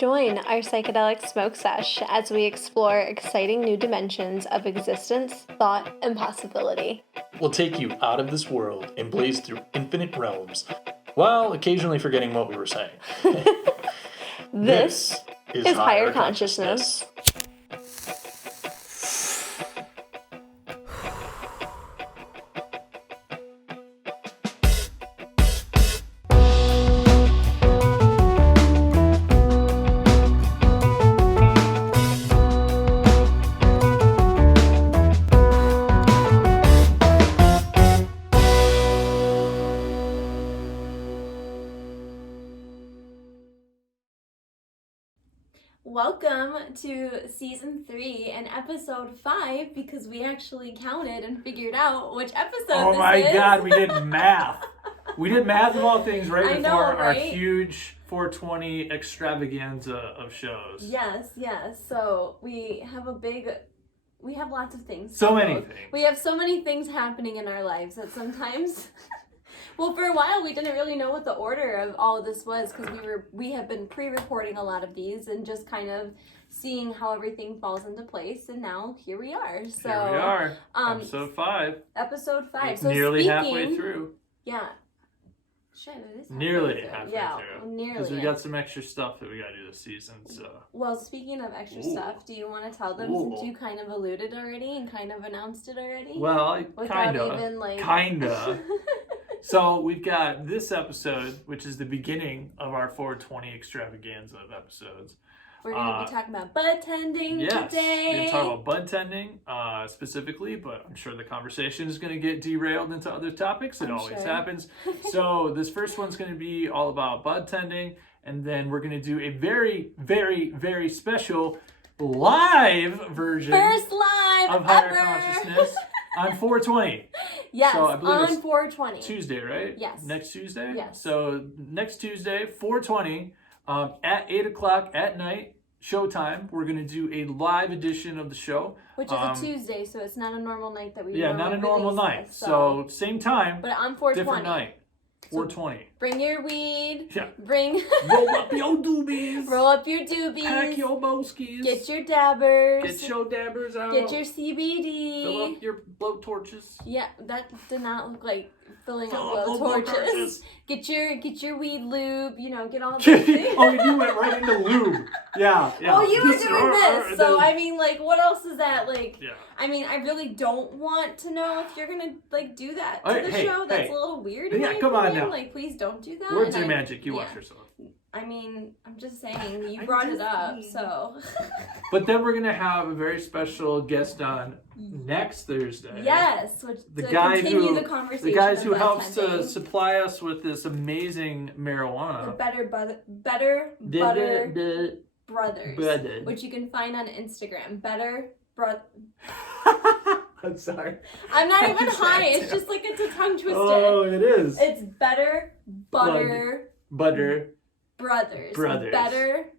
Join our psychedelic smoke sesh as we explore exciting new dimensions of existence, thought, and possibility. We'll take you out of this world and blaze through infinite realms, while occasionally forgetting what we were saying. This is Higher Consciousness. Welcome to Season 3 and Episode 5, because we actually counted and figured out which episode this is. Oh my god, we did math. We did math of all things right before our huge 420 extravaganza of shows. Yes. So we have lots of things. So many things. We have so many things happening in our lives that sometimes... Well, for a while, we didn't really know what the order of all of this was, because we have been pre-recording a lot of these and just kind of seeing how everything falls into place, and now here we are. So here we are, episode 5. Episode 5. So nearly halfway through. Yeah. Shit, it is nearly halfway yeah, through. Nearly. Because we got some extra stuff that we got to do this season. So. Well, speaking of extra stuff, do you want to tell them, since you kind of alluded already and kind of announced it already? Well, kind of. So we've got this episode, which is the beginning of our 420 extravaganza of episodes. We're going to be talking about budtending today. We're going to talk about budtending specifically, but I'm sure the conversation is going to get derailed into other topics. It always happens. So this first one's going to be all about budtending, and then we're going to do a very, very, very special live version First live of Higher Consciousness on 420. Yes, so I believe on 420. Tuesday, right? Yes. Next Tuesday? Yes. So next Tuesday, 420, at 8 o'clock at night, showtime, we're going to do a live edition of the show. Which is a Tuesday, so it's not a normal night that we not a normal night. So same time, but on 420. Different night. 420. Bring your weed. Yeah. Roll up your doobies. Roll up your doobies. Pack your boskies. Get your dabbers. Get your dabbers out. Get your CBD. Fill up your blow torches. Yeah, that did not look like filling up blow torches. Get your weed lube. Get all those things. Oh, you went right into lube. Yeah. Oh, you were doing this. So I mean, what else is that? Yeah. I mean, I really don't want to know if you're gonna do that to the show. That's a little weird. Yeah, come on now. Please don't do that. Words are magic. You watch yourself. I mean, I'm just saying, you brought it up, so. But then we're gonna have a very special guest on next Thursday. Yes, the guy the conversation. The guys who helps to supply us with this amazing marijuana. The Better Butter Brothers, which you can find on Instagram. I'm sorry. I'm not even high. It's just it's a tongue twister. Oh, it is. It's Better Butter Brothers. Better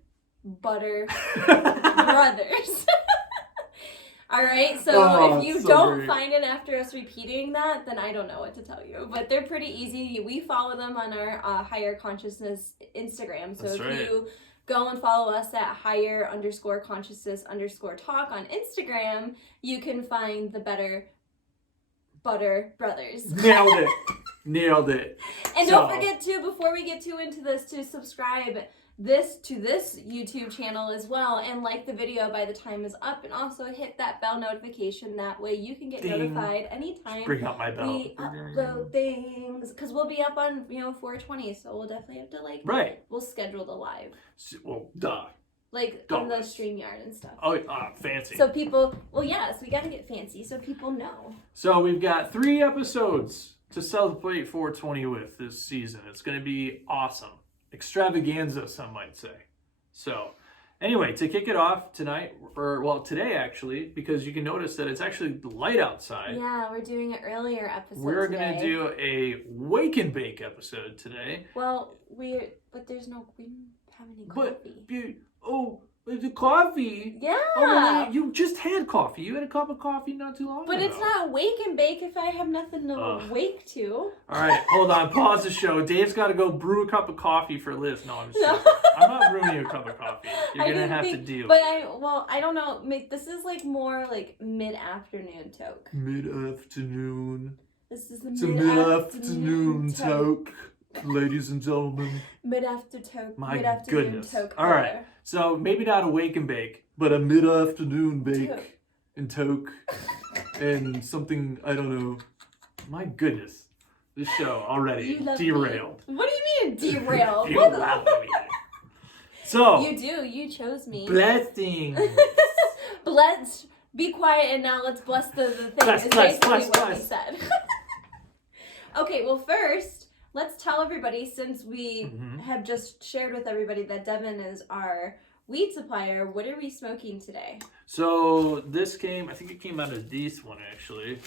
Butter Brothers. All right. So if you don't find it after us repeating that, then I don't know what to tell you. But they're pretty easy. We follow them on our Higher Consciousness Instagram. So you go and follow us at higher_consciousness_talk on Instagram, you can find the Better Butter Brothers. Nailed it. And don't forget to, before we get too into this, to subscribe to this YouTube channel as well, and like the video by the time is up, and also hit that bell notification. That way you can get notified anytime bring up my bell. We upload things, because we'll be up on 420, so we'll definitely have to we'll schedule the live. Well, duh. On the StreamYard and stuff. Oh, fancy. So people, we got to get fancy so people know. So we've got 3 episodes to celebrate 420 with this season. It's going to be awesome. Extravaganza, some might say. So, anyway, to kick it off today actually, because you can notice that it's actually light outside. Yeah, we're doing an earlier episode. We're going to do a wake and bake episode today. Well, but there's no, we don't have any coffee. But the coffee. Yeah. Oh, wait, you just had coffee. You had a cup of coffee not too long ago. But it's not wake and bake if I have nothing to wake to. All right, hold on. Pause the show. Dave's got to go brew a cup of coffee for Liz. No, I'm just kidding. I'm not brewing you a cup of coffee. You're going to have to deal. But I don't know. This is like more like mid-afternoon toke. Mid-afternoon. This is a mid-afternoon toke. Ladies and gentlemen. Mid-afternoon My goodness. toke. All right. So maybe not a wake and bake, but a mid-afternoon bake and toke and something, I don't know. My goodness. This show already derailed. Me. What do you mean derailed? You love me. So. You do. You chose me. Blessing. Bless. Be quiet and now let's bless the thing. Bless. What we said. Okay, well first, let's tell everybody, since we have just shared with everybody that Devin is our weed supplier, what are we smoking today? So this I think it came out of this one actually.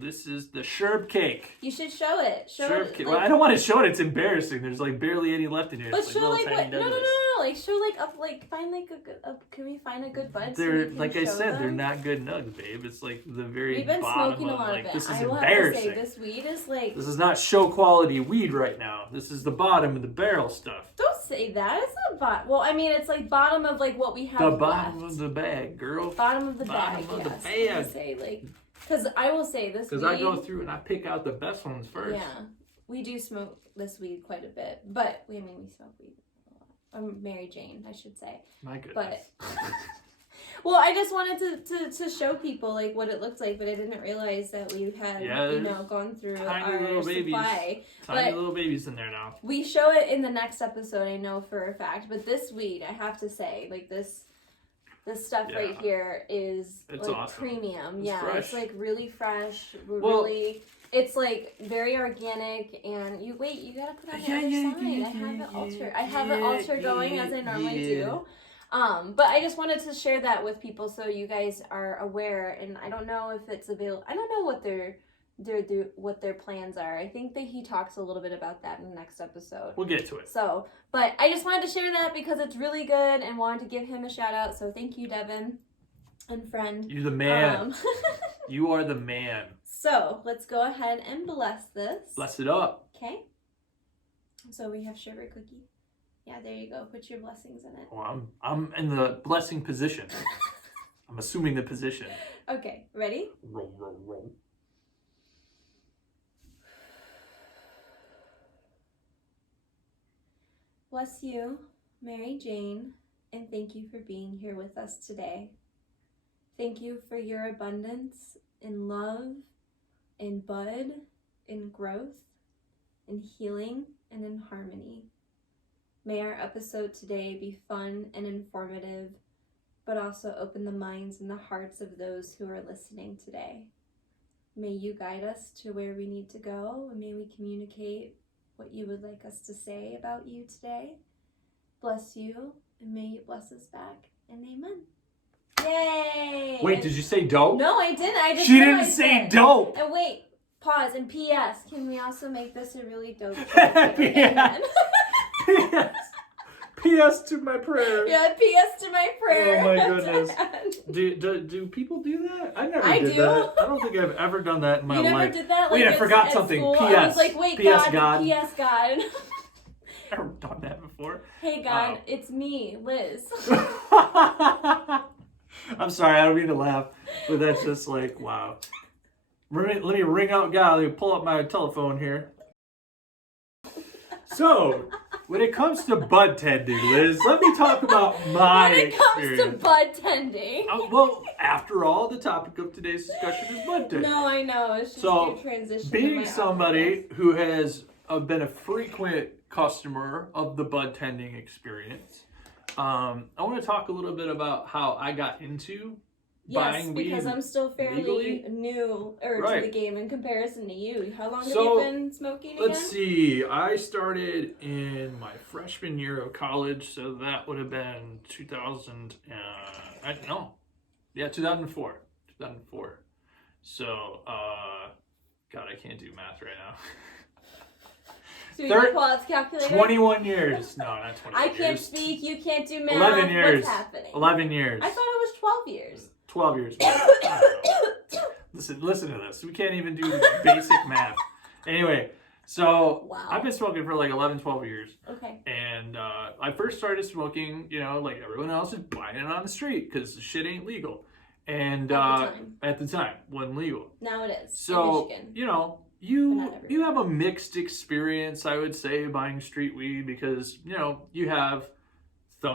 This is the Sherb cake. You should show it. Sherb cake. Well, I don't want to show it. It's embarrassing. There's like barely any left in here. But it's show like like what? No. Like show like up. Like find like a good. Can we find a good bud? They're like I said. They're not good nugs, babe. It's like the very We've been bottom smoking a lot like of it. this is I will embarrassing. have to say this weed is like. This is not show quality weed right now. This is the bottom of the barrel stuff. Don't say that. It's not bottom. Well, I mean, it's like bottom of like what we have. The bottom of the bag, girl. Bottom of the bottom bag. of Yes. the bag. Say like, because I will say this. Because I go through and I pick out the best ones first. Yeah, we do smoke this weed quite a bit, but we smoke weed. I'm Mary Jane, I should say. My goodness. But well, I just wanted to show people like what it looked like, but I didn't realize that we had gone through our little supply. Tiny little babies in there now. We show it in the next episode, I know for a fact. But this weed, I have to say, like this stuff right here is like awesome. Premium. It's fresh. It's like really fresh. Really. It's like very organic, and you gotta put on the other side. I have it altered going as I normally do. But I just wanted to share that with people so you guys are aware. And I don't know if it's available. I don't know what their plans are. I think that he talks a little bit about that in the next episode. We'll get to it. So, but I just wanted to share that because it's really good and wanted to give him a shout out. So thank you, Devin and friend. You're the man. You are the man. So let's go ahead and bless this. Bless it up. Okay. So we have sherbet cookie. Yeah, there you go. Put your blessings in it. Well, I'm in the blessing position. I'm assuming the position. Okay, ready? Roll, roll, roll. Bless you, Mary Jane, and thank you for being here with us today. Thank you for your abundance in love, in bud, in growth, in healing, and in harmony. May our episode today be fun and informative, but also open the minds and the hearts of those who are listening today. May you guide us to where we need to go, and may we communicate what you would like us to say about you today. Bless you, and may you bless us back, and amen. Yay! Wait, did you say dope? No, I didn't. She didn't say dope. And wait, pause, and P.S. Can we also make this a really dope P.S. P.S. to my prayer. Yeah, P.S. to my prayer. Oh my goodness. Do people do that? I did that. I don't think I've ever done that in my life. You never did that? Wait, I forgot something. School, P.S. I was like, wait, P.S. God. P.S. God. I've never done that before. Hey, God, it's me, Liz. I'm sorry, I don't mean to laugh, but that's just like, wow. Let me ring out God. Let me pull up my telephone here. So, when it comes to bud tending, Liz, let me talk about my experience. When it comes to bud tending. Well, after all, the topic of today's discussion is bud tending. No, I know. It's just your transition. Being somebody who has been a frequent customer of the bud tending experience, I want to talk a little bit about how I got into buying weed. Yes, because I'm still fairly legally. New to the game in comparison to you. How long have you been smoking again? Let's see. I started in my freshman year of college, so that would have been 2004. 2004. So, God, I can't do math right now. Do we need Quad's calculator? 21 years. No, not 21 years. I can't speak. You can't do math. 11 years. What's happening? 11 years. I thought it was 12 years. 12 years. Listen to this. We can't even do basic math. Anyway, so wow. I've been smoking for like 11, 12 years. Okay. And I first started smoking, like everyone else is buying it on the street because the shit ain't legal. And at the time, wasn't legal. Now it is. So, in Michigan. you have a mixed experience, I would say, buying street weed because, you have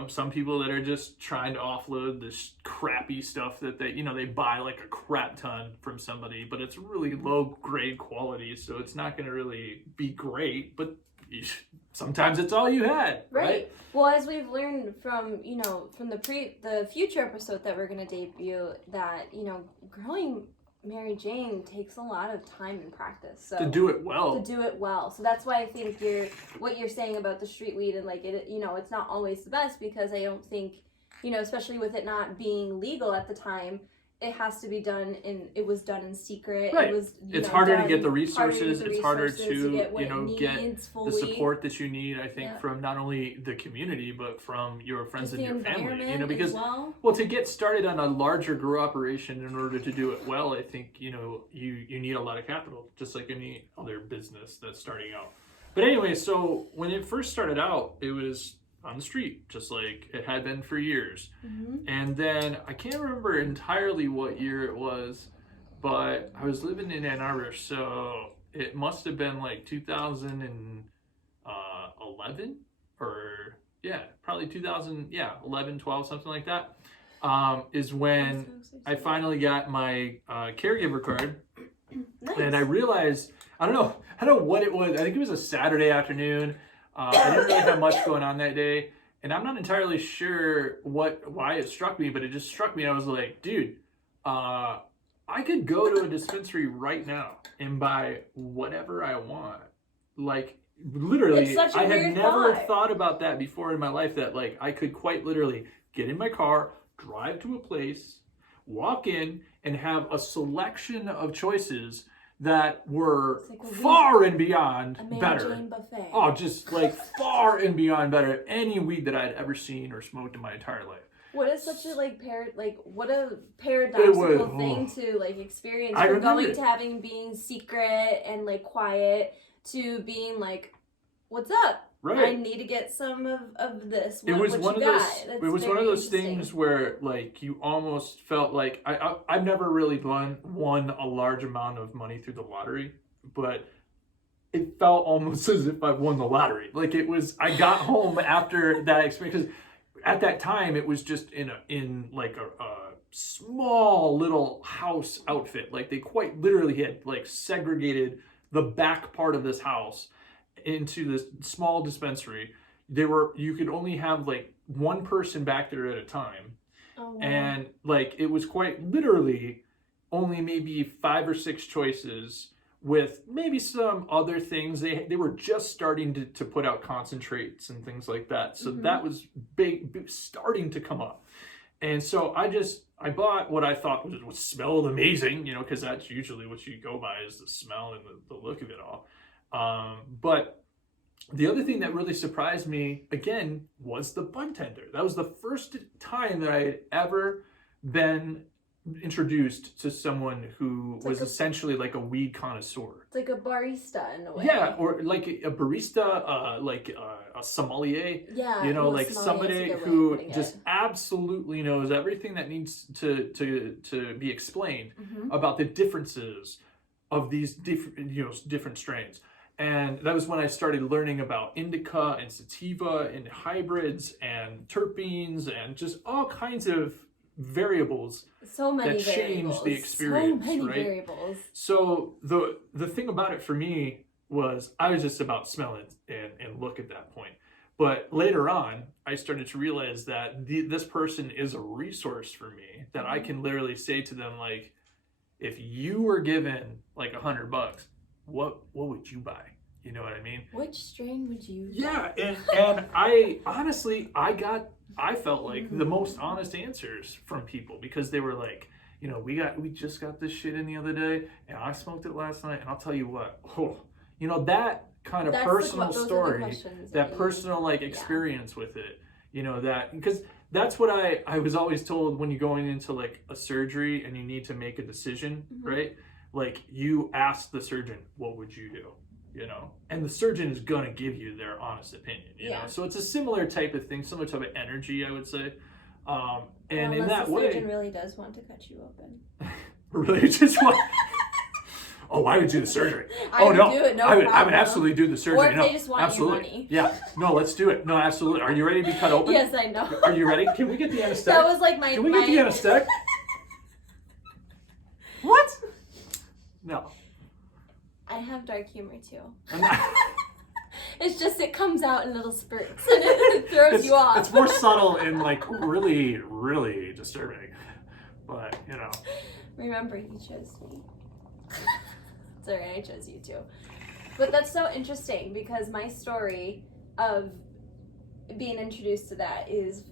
some people that are just trying to offload this crappy stuff that they buy like a crap ton from somebody, but it's really low grade quality, so it's not going to really be great, but sometimes it's all you had, right? Well, as we've learned from the future episode that we're going to debut, that growing Mary Jane takes a lot of time and practice. So to do it well. So that's why I think what you're saying about the street weed and like it, it's not always the best, because I don't think, especially with it not being legal at the time, it has to be done it was done in secret. Right. It was, it's harder to get the resources. It's harder to get the support that you need, I think, from not only the community, but from your friends and your family. Because to get started on a larger grow operation, in order to do it well, I think, you need a lot of capital, just like any other business that's starting out. But anyway, so when it first started out, it was on the street, just like it had been for years. Mm-hmm. And then I can't remember entirely what year it was, but I was living in Ann Arbor, so it must have been like 2011 or probably 11, 12, something like that, is when I finally got my caregiver card. Nice. And I realized, I don't know what it was. I think it was a Saturday afternoon. I didn't really have much going on that day, and I'm not entirely sure why it struck me, but it just struck me. I was like, dude, I could go to a dispensary right now and buy whatever I want. Like, literally, I had never thought about that before in my life, that like I could quite literally get in my car, drive to a place, walk in, and have a selection of choices that were far and beyond better. Oh, just like far and beyond better. Any weed that I'd ever seen or smoked in my entire life. What is such a what a paradoxical thing to experience, from going to having being secret and quiet to being like, what's up? Right. I need to get some of this. It was one of those things where you almost felt like I've never really won a large amount of money through the lottery, but it felt almost as if I won the lottery. I got home after that experience, because at that time it was just in a small little house outfit. They quite literally had segregated the back part of this house into this small dispensary. You could only have one person back there at a time. Oh, wow. And it was quite literally only maybe 5 or 6 choices, with maybe some other things. They were just starting to put out concentrates and things like that, so that was big starting to come up. And so I bought what I thought was smelled amazing, because that's usually what you go by, is the smell and the look of it all. But the other thing that really surprised me, again, was the Budtender. That was the first time that I had ever been introduced to someone who was essentially like a weed connoisseur. It's like a barista in a way. Yeah, or like a barista, a sommelier. Yeah, somebody who just absolutely knows everything that needs to be explained about the differences of these different strains. And that was when I started learning about indica and sativa and hybrids and terpenes and just all kinds of variables that change the experience. Variables. So the thing about it for me was I was just about smell it and look at that point. But later on, I started to realize that this person is a resource for me, that I can literally say to them, if you were given $100, what would you buy? You know what I mean? Which strain would you buy? Yeah, and I honestly, I felt like the most honest answers from people, because they were like, we just got this shit in the other day, and I smoked it last night, and I'll tell you what, kind of personal story, that personal like experience with it, you know, that because that's what I was always told when you're going into like a surgery and you need to make a decision, right? Like you ask the surgeon, what would you do? You know, and the surgeon is gonna give you their honest opinion, you know. So it's a similar type of thing, similar type of energy, I would say. And in that way, the surgeon really does want to cut you open. Really just want. Oh, I would do the surgery. I would do it, I would absolutely do the surgery. Or if they just want your money. Yeah. No, let's do it. No, absolutely. Are you ready to be cut open? Yes, I know. Are you ready? Can we get the anesthetic? That was like my. Can we get the anesthetic? What? No. I have dark humor too. It's just it comes out in little spurts and it throws you off. It's more subtle and like really, really disturbing. But you know. Remember, you chose me. It's alright, I chose you too. But that's so interesting because my story of being introduced to that is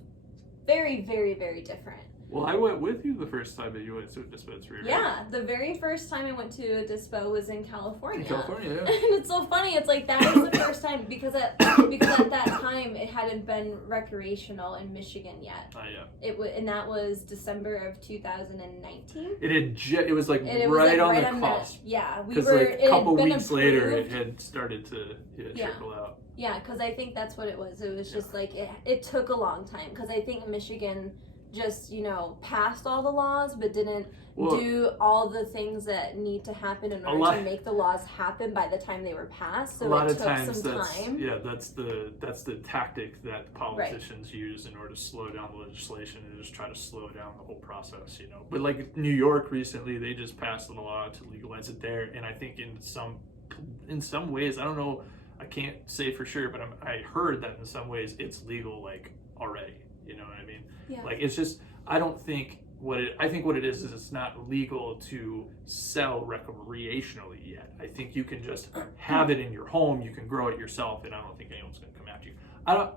very, very, very different. Well, I went with you the first time that you went to a dispensary. Right? Yeah, the very first time I went to a dispo was in California. In California, yeah. And it's so funny. It's like that was the first time because at that time it hadn't been recreational in Michigan yet. Yeah. And that was December of 2019. It was like right on the cusp. Yeah, because like a couple weeks later it had started to trickle out. Yeah, because I think that's what it was. It was just like it took a long time because I think Michigan just, you know, passed all the laws but didn't do all the things that need to happen in order to make the laws happen by the time they were passed. So it took some time. Yeah, that's the tactic that politicians use in order to slow down the legislation and just try to slow down the whole process, you know. But like New York recently, they just passed a law to legalize it there, and I think in some ways, I don't know, I can't say for sure, but I heard that in some ways it's legal like already. You know what I mean? Yeah. Like it's just I think what it is it's not legal to sell recreationally yet. I think you can just have it in your home, you can grow it yourself, and I don't think anyone's gonna come after you. I don't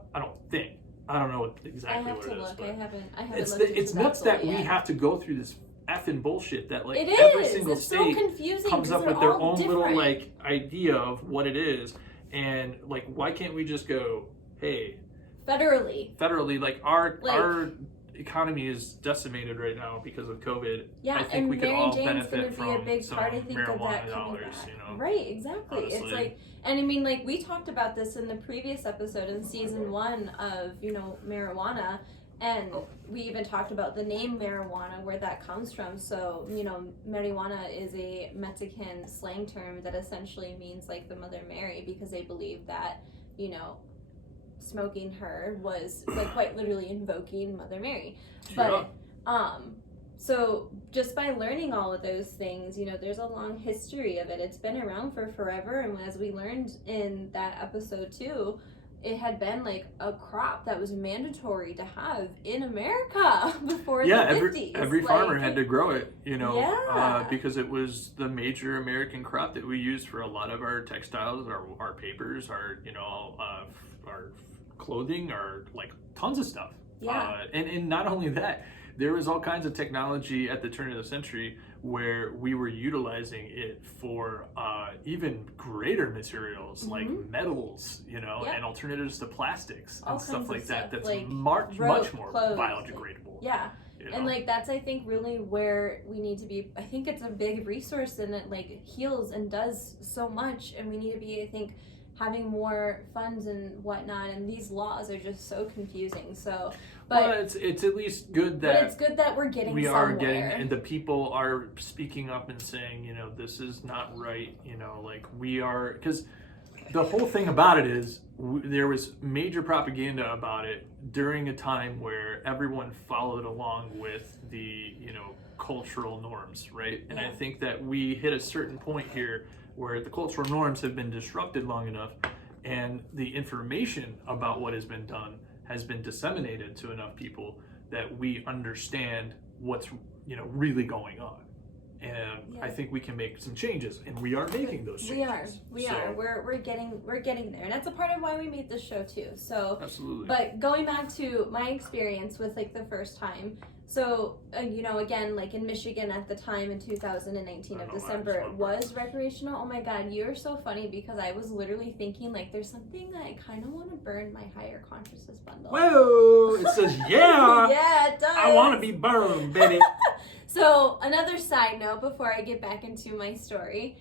know exactly what it is. I haven't looked it's nuts that we have to go through this effing bullshit that like every single state comes up with their own little like idea of what it is, and like why can't we just go, hey, federally, like our economy is decimated right now because of COVID. Yeah, I think we could all benefit from a big part, I think, of that dollars, you know. Right, exactly. Honestly. It's like, and I mean, like we talked about this in the previous episode in season 1 of, you know, marijuana, and we even talked about the name marijuana, where that comes from. So, you know, marijuana is a Mexican slang term that essentially means like the Mother Mary, because they believe that, you know, smoking her was like quite literally invoking Mother Mary. But so just by learning all of those things, you know, there's a long history of it. It's been around for forever, and as we learned in that episode too, it had been like a crop that was mandatory to have in America before the 50s. Every farmer had to grow it, you know, because it was the major American crop that we used for a lot of our textiles, our papers, our, you know, our clothing, or like tons of stuff. And not only that, there was all kinds of technology at the turn of the century where we were utilizing it for even greater materials like metals, you know, and alternatives to plastics and stuff like that. That's like much more biodegradable. Yeah. You know? And like that's, I think, really where we need to be. I think it's a big resource, and it like heals and does so much, and we need to be, I think, having more funds and whatnot, and these laws are just so confusing. So, but it's at least good that it's good that we're getting and the people are speaking up and saying, you know, this is not right. You know, like we are, because the whole thing about it is there was major propaganda about it during a time where everyone followed along with the, you know, cultural norms, right? And I think that we hit a certain point here where the cultural norms have been disrupted long enough, and the information about what has been done has been disseminated to enough people that we understand what's, you know, really going on. And I think we can make some changes, and we are making those changes. We are. We're getting there, and that's a part of why we made this show too. So absolutely. But going back to my experience with like the first time, so you know, again, like in Michigan at the time in 2019 of December, it was recreational. Oh my God, you're so funny because I was literally thinking like, there's something that I kind of want to burn my higher consciousness bundle. Whoa! It says yeah. Yeah, it does. I want to be burned, baby. So another side note before I get back into my story,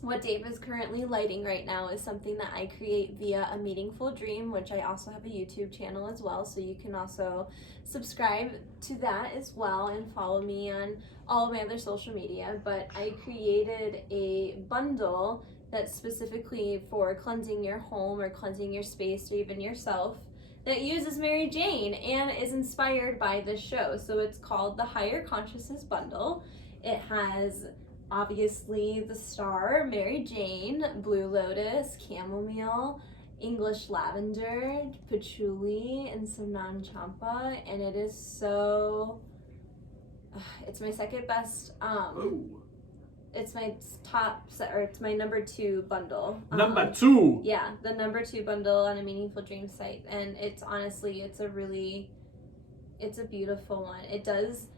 what Dave is currently lighting right now is something that I create via A Meaningful Dream, which I also have a YouTube channel as well, so you can also subscribe to that as well and follow me on all of my other social media. But I created a bundle that's specifically for cleansing your home or cleansing your space or even yourself, that uses Mary Jane and is inspired by this show. So it's called the Higher Consciousness Bundle. It has obviously the star, Mary Jane, Blue Lotus, Chamomile, English Lavender, Patchouli, and some Non-Champa, and it is so, it's my second best, it's my top, or it's my number 2 bundle. Number 2? Yeah, the number 2 bundle on A Meaningful Dream site. And it's honestly, it's a beautiful one. It does,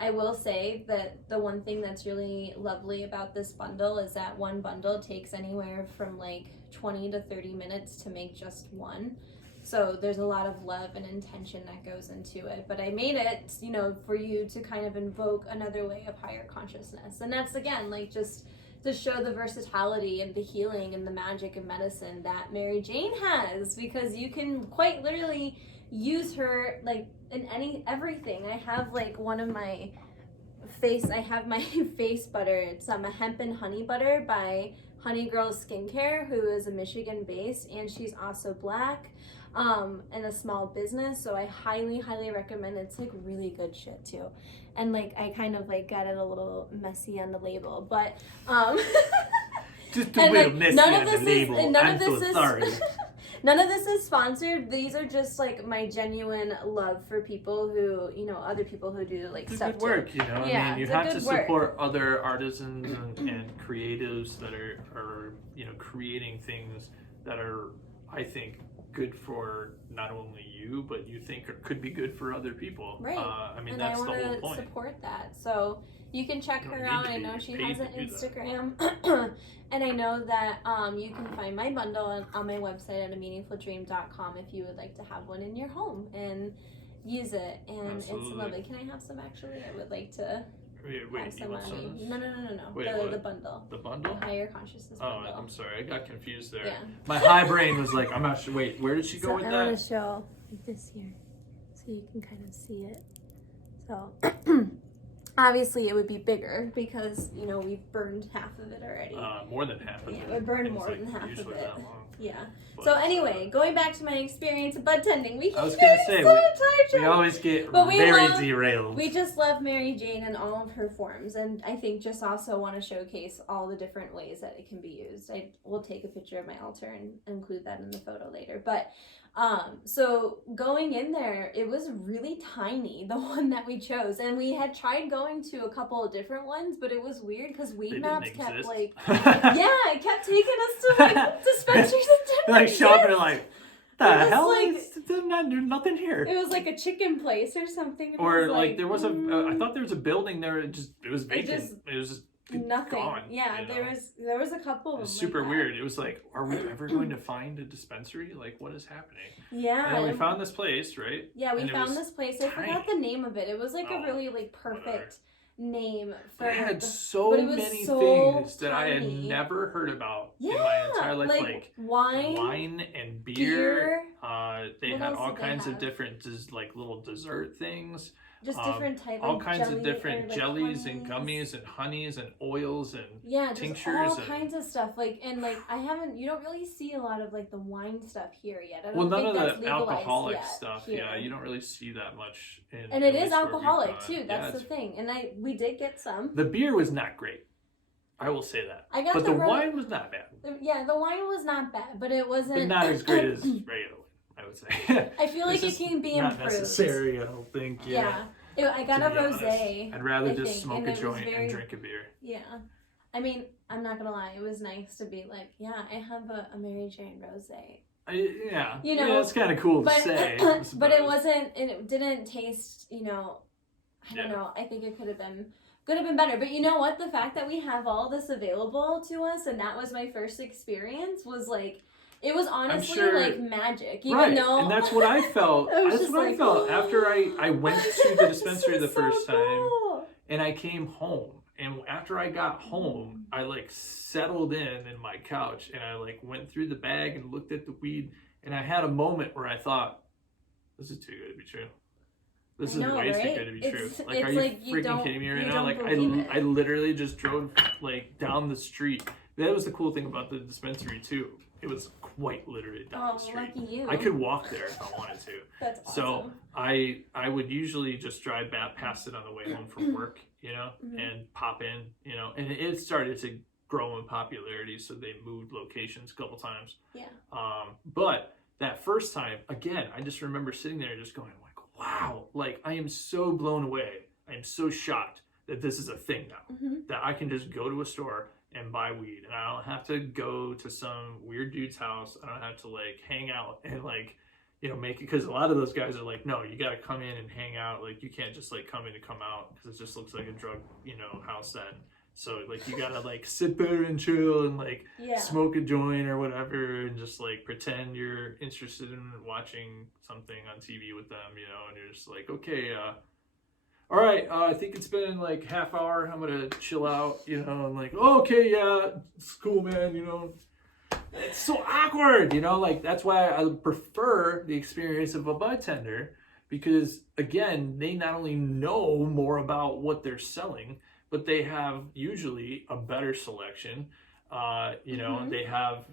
I will say that the one thing that's really lovely about this bundle is that one bundle takes anywhere from like 20 to 30 minutes to make just one. So there's a lot of love and intention that goes into it. But I made it, you know, for you to kind of invoke another way of higher consciousness. And that's, again, like just to show the versatility and the healing and the magic and medicine that Mary Jane has. Because you can quite literally use her like in everything. I have like one of my I have my face butter. It's a hemp and honey butter by Honey Girl Skincare, who is a Michigan based, and she's also Black. And a small business, so I highly recommend it. It's like really good shit too, and like I kind of like got it a little messy on the label, but just a little messy on the label. I'm so sorry. None of this is sponsored. These are just like my genuine love for people who, you know, other people who do like it's stuff good work, too. You know. Yeah, I mean, you have to support other artisans and creatives that are you know, creating things that are, I think, good for not only you, but you think could be good for other people. Right. I mean, and that's the whole point. I want to support that. So you can check her out. I know she has an Instagram. And I know that you can find my bundle on my website at ameaningfuldream.com if you would like to have one in your home and use it. And absolutely. It's lovely. Can I have some actually? I would like to. Wait, have some on me. No. Wait, the bundle. The bundle? The higher consciousness bundle. Oh, I'm sorry. I got confused there. Yeah. My high brain was like, I'm not sure. Wait, where did she go with that? I want to show this here so you can kind of see it. So, obviously it would be bigger because, you know, we've burned half of it already. More than half of it. Yeah, we burned more than half of it. Yeah. But, so anyway, going back to my experience of bud tending, we always get very derailed. We just love Mary Jane in all of her forms, and I think just also want to showcase all the different ways that it can be used. I will take a picture of my altar and include that in the photo later. But so going in there, it was really tiny, the one that we chose, and we had tried going to a couple of different ones, but it was weird because Weed Maps kept like it kept taking us to like dispensaries that didn't like shopping like the hell like, there's nothing here. It was like a chicken place or something. Or like there was I thought there was a building there. It was vacant. It was just nothing. Gone, yeah, you know? there was a couple of them. It was super weird. It was like, are we ever going to find a dispensary? Like, what is happening? Yeah. And then we found this place, right? Yeah, we found this place. I forgot the name of it. It was like a really like perfect name for it. It had so many things that I had never heard about in my entire life, like wine and beer. They had all kinds of different like little dessert things. Just different types all kinds of different jellies and gummies and honeys and oils and tinctures, all kinds of stuff. Like you don't really see a lot of like the wine stuff here yet. I well, don't none think of the alcoholic stuff. Here. Yeah, you don't really see that much. And it is alcoholic too. That's the thing. And we did get some. The beer was not great. I will say that. But the wine was not bad. Yeah, the wine was not bad, but it wasn't. But not as great as regular wine, I would say. I feel like it can be improved. Not necessary, I don't think. Yeah. I got a rosé. I'd rather just smoke a joint and drink a beer. Yeah. I mean, I'm not gonna lie, it was nice to be like, yeah, I have a Mary Jane rosé. Yeah. You know, yeah, it's kind of cool to say. But it wasn't, and it didn't taste, you know, I don't know. I think it could have been better. But you know what? The fact that we have all this available to us, and that was my first experience, was like, it was honestly like magic. Even though, and that's what I felt. That's what I felt after I went to the dispensary the first time, and I came home. And after I got home, I like settled in my couch, and I like went through the bag and looked at the weed, and I had a moment where I thought, "This is too good to be true. This is way too good to be true. Like, are you freaking kidding me right now? Like, I literally just drove like down the street. That was the cool thing about the dispensary too. It was quite literally down the street. Lucky you. I could walk there if I wanted to. That's awesome. So I would usually just drive back past it on the way home from work, you know, and pop in, you know, and it started to grow in popularity, so they moved locations a couple times. Yeah. But that first time, again, I just remember sitting there just going like, wow, like I am so blown away. I am so shocked that this is a thing now, that I can just go to a store and buy weed, and I don't have to go to some weird dude's house. I don't have to like hang out and like, you know, make it, because a lot of those guys are like, no, you got to come in and hang out. Like, you can't just like come in and come out, because it just looks like a drug, you know, house then. So like you gotta like sit there and chill and like smoke a joint or whatever, and just like pretend you're interested in watching something on TV with them, you know, and you're just like, okay, all right, I think it's been like half hour. I'm gonna chill out, you know, and like, okay, yeah, it's cool, man, you know. It's so awkward, you know, like that's why I prefer the experience of a budtender, because again, they not only know more about what they're selling, but they have usually a better selection. You know, they have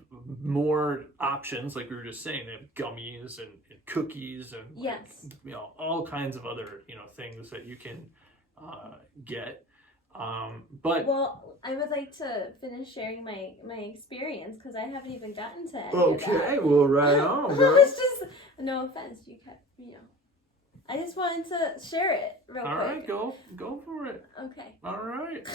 more options, like we were just saying. They have gummies and cookies and like, you know, all kinds of other, you know, things that you can get. But I would like to finish sharing my experience, because I haven't even gotten to any of that. Well, right on, bro. It's just, no offense, you know. I just wanted to share it real quick. All right, go for it. Okay. All right.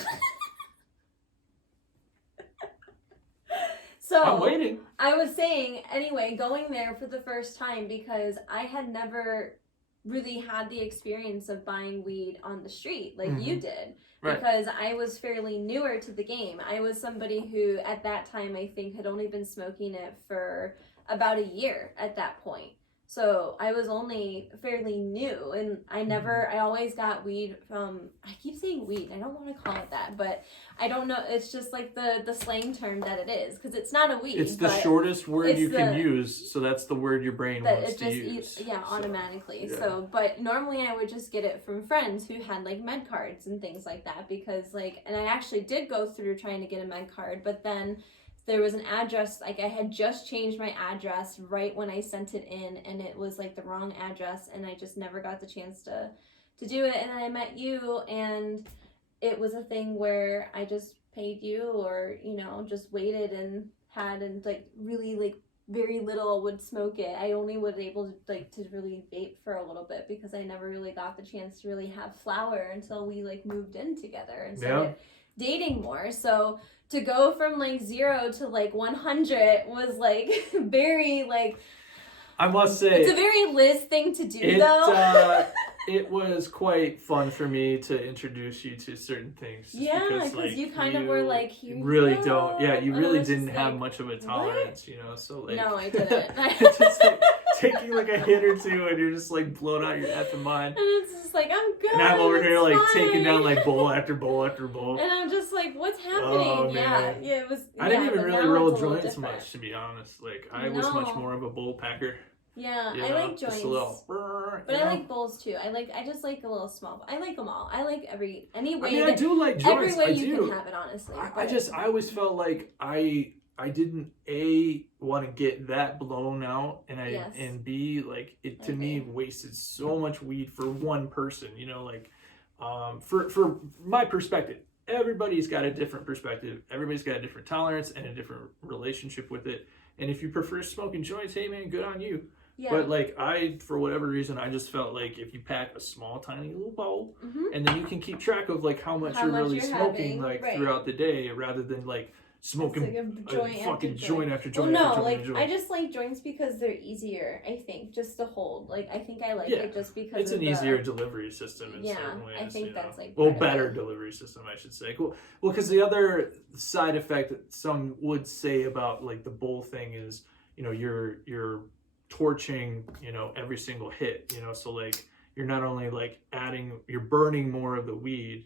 So I'm waiting. I was saying, anyway, going there for the first time, because I had never really had the experience of buying weed on the street like you did. Right. Because I was fairly newer to the game. I was somebody who, at that time, I think had only been smoking it for about a year at that point. So I was only fairly new, and I always got weed from, I keep saying weed, I don't want to call it that, but I don't know, it's just like the slang term that it is, because it's not a weed. It's the shortest word you can use, so that's the word your brain wants to use. Automatically. Yeah. So, but normally I would just get it from friends who had like med cards and things like that, because like, and I actually did go through trying to get a med card, but then there was an address, like I had just changed my address right when I sent it in, and it was like the wrong address, and I just never got the chance to do it. And then I met you, and it was a thing where I just paid you, or, you know, just waited and had, and like really like very little would smoke it. I only was able to like to really vape for a little bit, because I never really got the chance to really have flower until we like moved in together and started dating more. So to go from like 0 to like 100 was like very like, I must say, it's a very Liz thing to do though. It was quite fun for me to introduce you to certain things. Because like, you kind of were like, here really don't. Yeah, you really didn't have much of a tolerance, you know. So like, no, I didn't. Just like taking like a hit or two, and you're just like blown out your effing mind. And it's just like, I'm good. And I'm over here like taking down like bowl after bowl after bowl. And I'm just like, what's happening? Oh, yeah, it was. I didn't even really roll joints much, to be honest. Like I was much more of a bowl packer. Yeah, I like joints, but I like bowls too. I just like a little small. I like them all. I like any way. I do like joints. Every way you can have it, honestly. I always felt like I didn't want to get that blown out, and and B, like it to me wasted so much weed for one person. You know, like for my perspective. Everybody's got a different perspective. Everybody's got a different tolerance and a different relationship with it. And if you prefer smoking joints, hey man, good on you. Yeah. But like for whatever reason, I just felt like if you pack a small, tiny little bowl, and then you can keep track of like how much you're really smoking throughout the day, rather than like smoking a fucking joint after joint. Well, no, I just like joints because they're easier. I think just to hold. Like I think I like it just because it's an easier delivery system in certain ways. I think that's like better delivery system, I should say. Well, because the other side effect that some would say about like the bowl thing is, you're torching, every single hit, so like you're not only like you're burning more of the weed,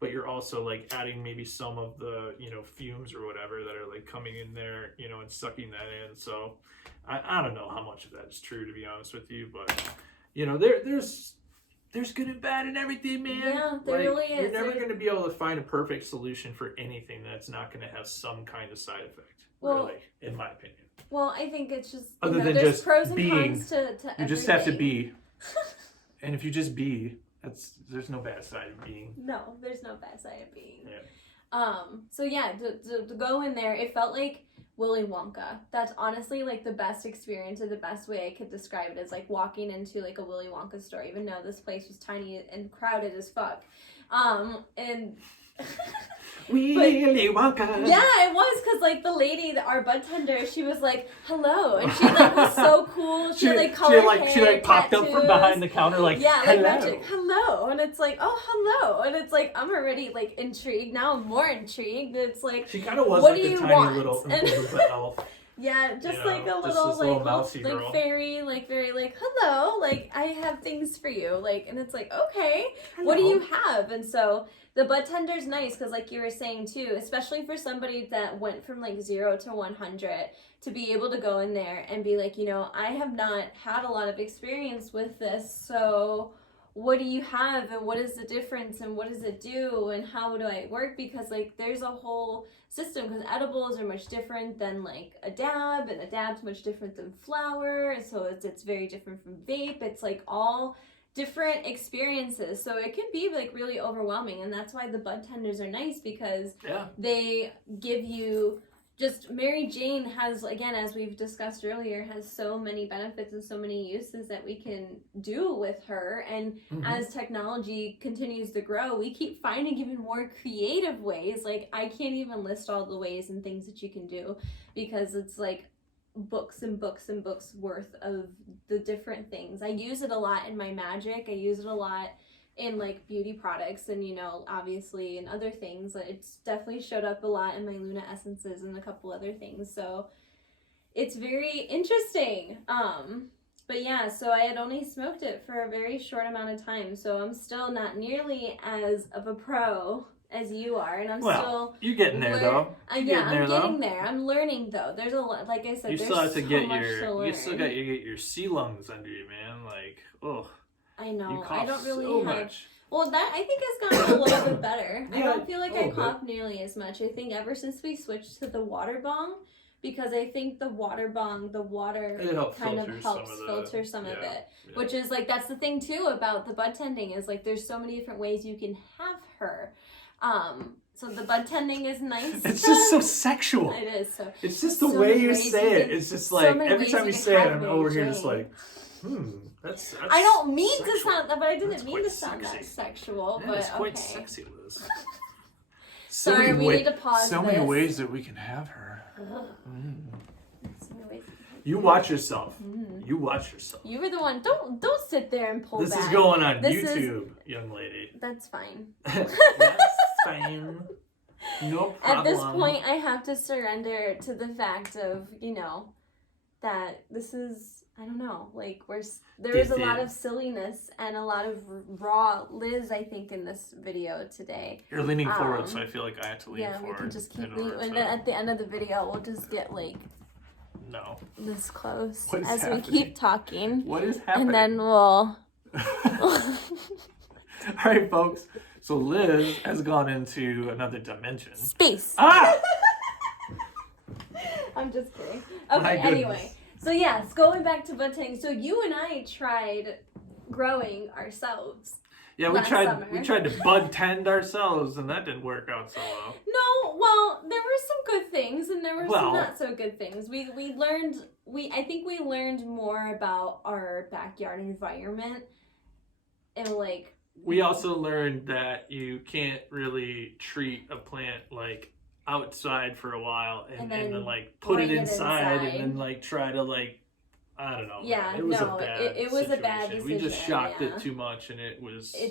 but you're also like adding maybe some of the, fumes or whatever that are like coming in there, and sucking that in. So I don't know how much of that is true, to be honest with you, but there's good and bad in everything, man. Yeah, there really is. You're never going to be able to find a perfect solution for anything that's not going to have some kind of side effect, really, in my opinion. Well, I think it's just, other than there's just pros and being, cons to you just have to be. And if you just be, there's no bad side of being. No, there's no bad side of being. Yeah. So yeah, to go in there, it felt like Willy Wonka. That's honestly like the best experience, or the best way I could describe it, is like walking into like a Willy Wonka store, even though this place was tiny and crowded as fuck. And Willy Wonka. Yeah, it was, because like the lady, our budtender, she was like, hello, and she like was so cool. She had like colored hair, she like popped up from behind the counter like, yeah, hello. like magic, hello, and it's like, oh, hello, and it's like, I'm already like intrigued. Now I'm more intrigued. It's like, she kind of was what like do a you tiny want? little elf. Yeah, just like a little like mousy girl. Like fairy, like very like, hello, like I have things for you, like, and it's like, okay, hello. What do you have? And so the Budtender's nice, because like you were saying too, especially for somebody that went from like 0 to 100, to be able to go in there and be like, I have not had a lot of experience with this, so what do you have, and what is the difference, and what does it do, and how do I work? Because like there's a whole system, because edibles are much different than like a dab, and a dab's much different than flower, so it's very different from vape. It's like all different experiences, so it can be like really overwhelming, and that's why the Budtenders are nice, because they give you just, Mary Jane has, again, as we've discussed earlier, has so many benefits and so many uses that we can do with her. And as technology continues to grow, we keep finding even more creative ways. Like, I can't even list all the ways and things that you can do, because it's like books and books and books worth of the different things. I use it a lot in my magic. I use it a lot in like beauty products, and obviously in other things. It's definitely showed up a lot in my Luna essences and a couple other things, so it's very interesting. But yeah, so I had only smoked it for a very short amount of time, so I'm still not nearly as of a pro as you are, and I'm still you're getting there though. I'm getting there. I'm learning though. There's a lot, like I said, there's so much to learn. You still got to get your sea lungs under you, man. Like, I know. I don't really so have. Much. Well, that I think has gotten a little bit better. I don't feel like I cough nearly as much. I think ever since we switched to the water bong, because I think the water bong, the water kind of helps filter some of it. Yeah. Which is like, that's the thing too about the bud tending, is like there's so many different ways you can have her. So the bud tending is nice. It's just so sexual. It is so. It's just the way you say it. It's just like every time you say it, I'm over here just like, that's I don't mean sexual. to sound that, but I didn't mean to sound that sexual. Yeah, but it's quite sexy, Liz. Sorry, we need to pause. So many ways that we can have her. You watch yourself. You watch yourself. You were the one. Don't sit there and pull this back. This is going on YouTube, young lady. That's fine. That's fine. No problem. At this point, I have to surrender to the fact of, that this is, I don't know, like there is a lot of silliness and a lot of raw Liz, I think, in this video today. You're leaning forward, so I feel like I have to lean forward. Yeah, we can just keep leaning, and then at the end of the video, we'll just get like this close as we keep talking. What is happening? And then we'll. All right, folks. So Liz has gone into another dimension. Space. Ah! I'm just kidding. Okay, anyway. So yes, going back to budtending. So you and I tried growing ourselves. Yeah, we tried to Budtend ourselves, and that didn't work out so well. No, well, there were some good things, and there were some not so good things. I think we learned more about our backyard environment, and like. We also learned that you can't really treat a plant like outside for a while, and then like put it inside, and then like try to like. I don't know. Yeah, it was a bad decision. We just shocked it too much, and it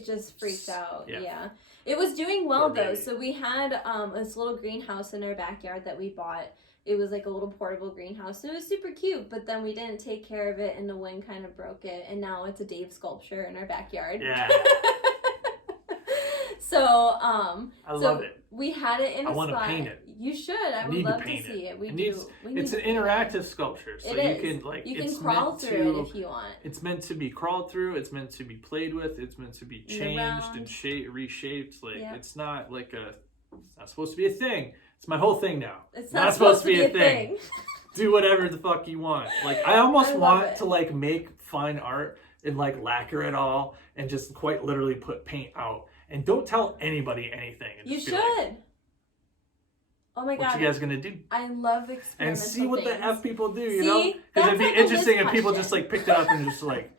just freaked out. Yeah. It was doing well though. So we had this little greenhouse in our backyard that we bought. It was like a little portable greenhouse. It was super cute, but then we didn't take care of it, and the wind kind of broke it, and now it's a Dave sculpture in our backyard. Yeah. So I love it. We had it in a spot. I want to paint it. You should. I would love to see it. It's an interactive sculpture, so you can crawl through it if you want. It's meant to be crawled through. It's meant to be played with. It's meant to be changed and reshaped. Like it's not like it's not supposed to be a thing. It's my whole thing now. It's not supposed to be a thing. Do whatever the fuck you want. Like I almost want to like make fine art and like lacquer it all and just quite literally put paint out. And don't tell anybody anything. You should. Oh my God. What you guys gonna do? I love experimental and see what things. the F people do, you know? Because it'd be interesting if people just like picked it up and just like,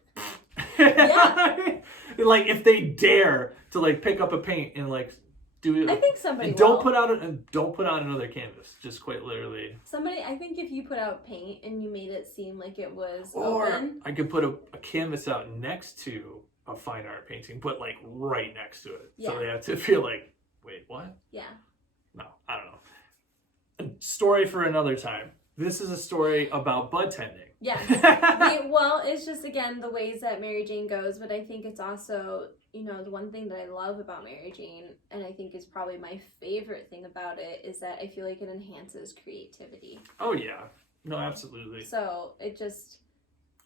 like if they dare to like pick up a paint and like do it. I think somebody and don't put out another canvas. Just quite literally. I think if you put out paint and you made it seem like it was open. I could put a canvas out next to a fine art painting, but like right next to it. So they have to feel like, wait, what? Yeah. No, I don't know. A story for another time. This is a story about bud tending. Yes. Well, it's just, again, the ways that Mary Jane goes, but I think it's also, the one thing that I love about Mary Jane, and I think is probably my favorite thing about it, is that I feel like it enhances creativity. Oh, yeah. No, absolutely. So, it just...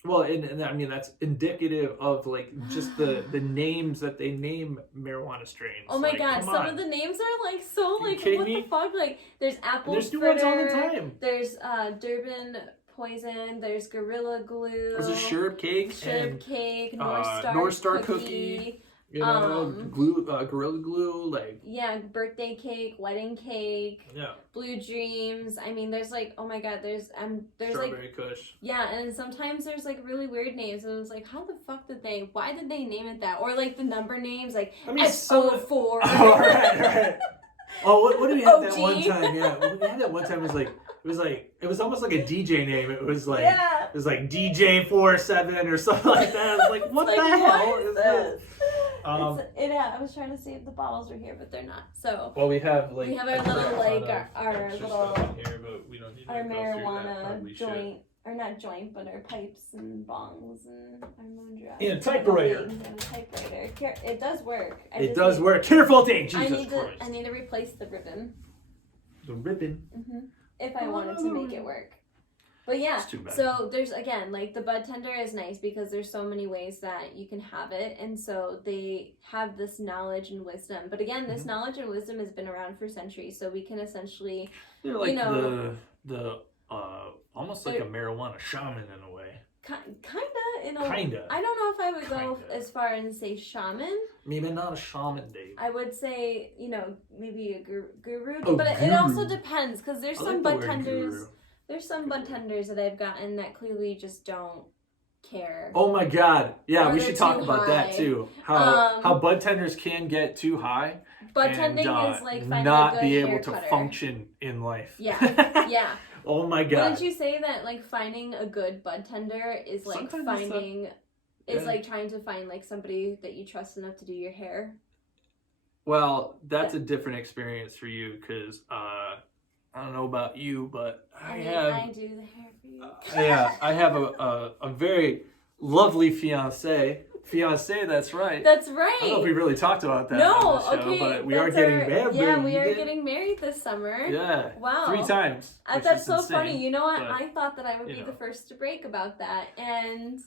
Well, and I mean, that's indicative of, like, just the names that they name marijuana strains. Oh, my God. Some of the names are, like, so, like, what the fuck? Like, there's apple fritter. There's new ones all the time. There's Durban poison. There's Gorilla Glue. There's a Sherbet cake. North Star cookie. Glue, Gorilla Glue, like... Yeah, birthday cake, wedding cake. Yeah. Blue Dreams. I mean, there's like, oh my God, there's Strawberry Kush. Yeah, and sometimes there's like really weird names, and it's like, why did they name it that? Or like the number names, like SO4. Oh, right. Oh, what did we have that one time? Yeah, what we had that one time it was almost like a DJ name. It was like DJ47 or something like that. I was like, what the hell is this? I was trying to see if the bottles were here, but they're not. So we have our little our little here, but we don't need our marijuana joint, or not joint, but our pipes and bongs and our moon dry. And a typewriter. And a typewriter. It does work. It does work. Careful, Dave. Jesus Christ. I need to replace the ribbon. The ribbon. Mm-hmm. If I wanted to make it work. But yeah, so there's, again, like the Budtender is nice because there's so many ways that you can have it, and so they have this knowledge and wisdom. But again, this knowledge and wisdom has been around for centuries, so we can essentially, they're like the almost like a marijuana shaman in a way. Kinda. I don't know if I would go as far and say shaman. Maybe not a shaman, Dave. I would say, maybe a guru. But it also depends, because there's some Budtenders. There's some Budtenders that I've gotten that clearly just don't care. Oh my God. Yeah, we should talk about that too. How Budtenders can get too high. Budtending is like finding not a good be able to function in life. Yeah. Yeah. Oh my God. Wouldn't you say that like finding a good Budtender is like trying to find like somebody that you trust enough to do your hair? Well, that's a different experience for you, because I don't know about you, but I do the hair for you. I have a very lovely fiance. That's right. That's right. I don't know if we really talked about that on the show, but we are getting married. Yeah, we are getting married this summer. Yeah. Wow. 3 times. That's so funny. You know what? I thought that I would be the first to break about that, and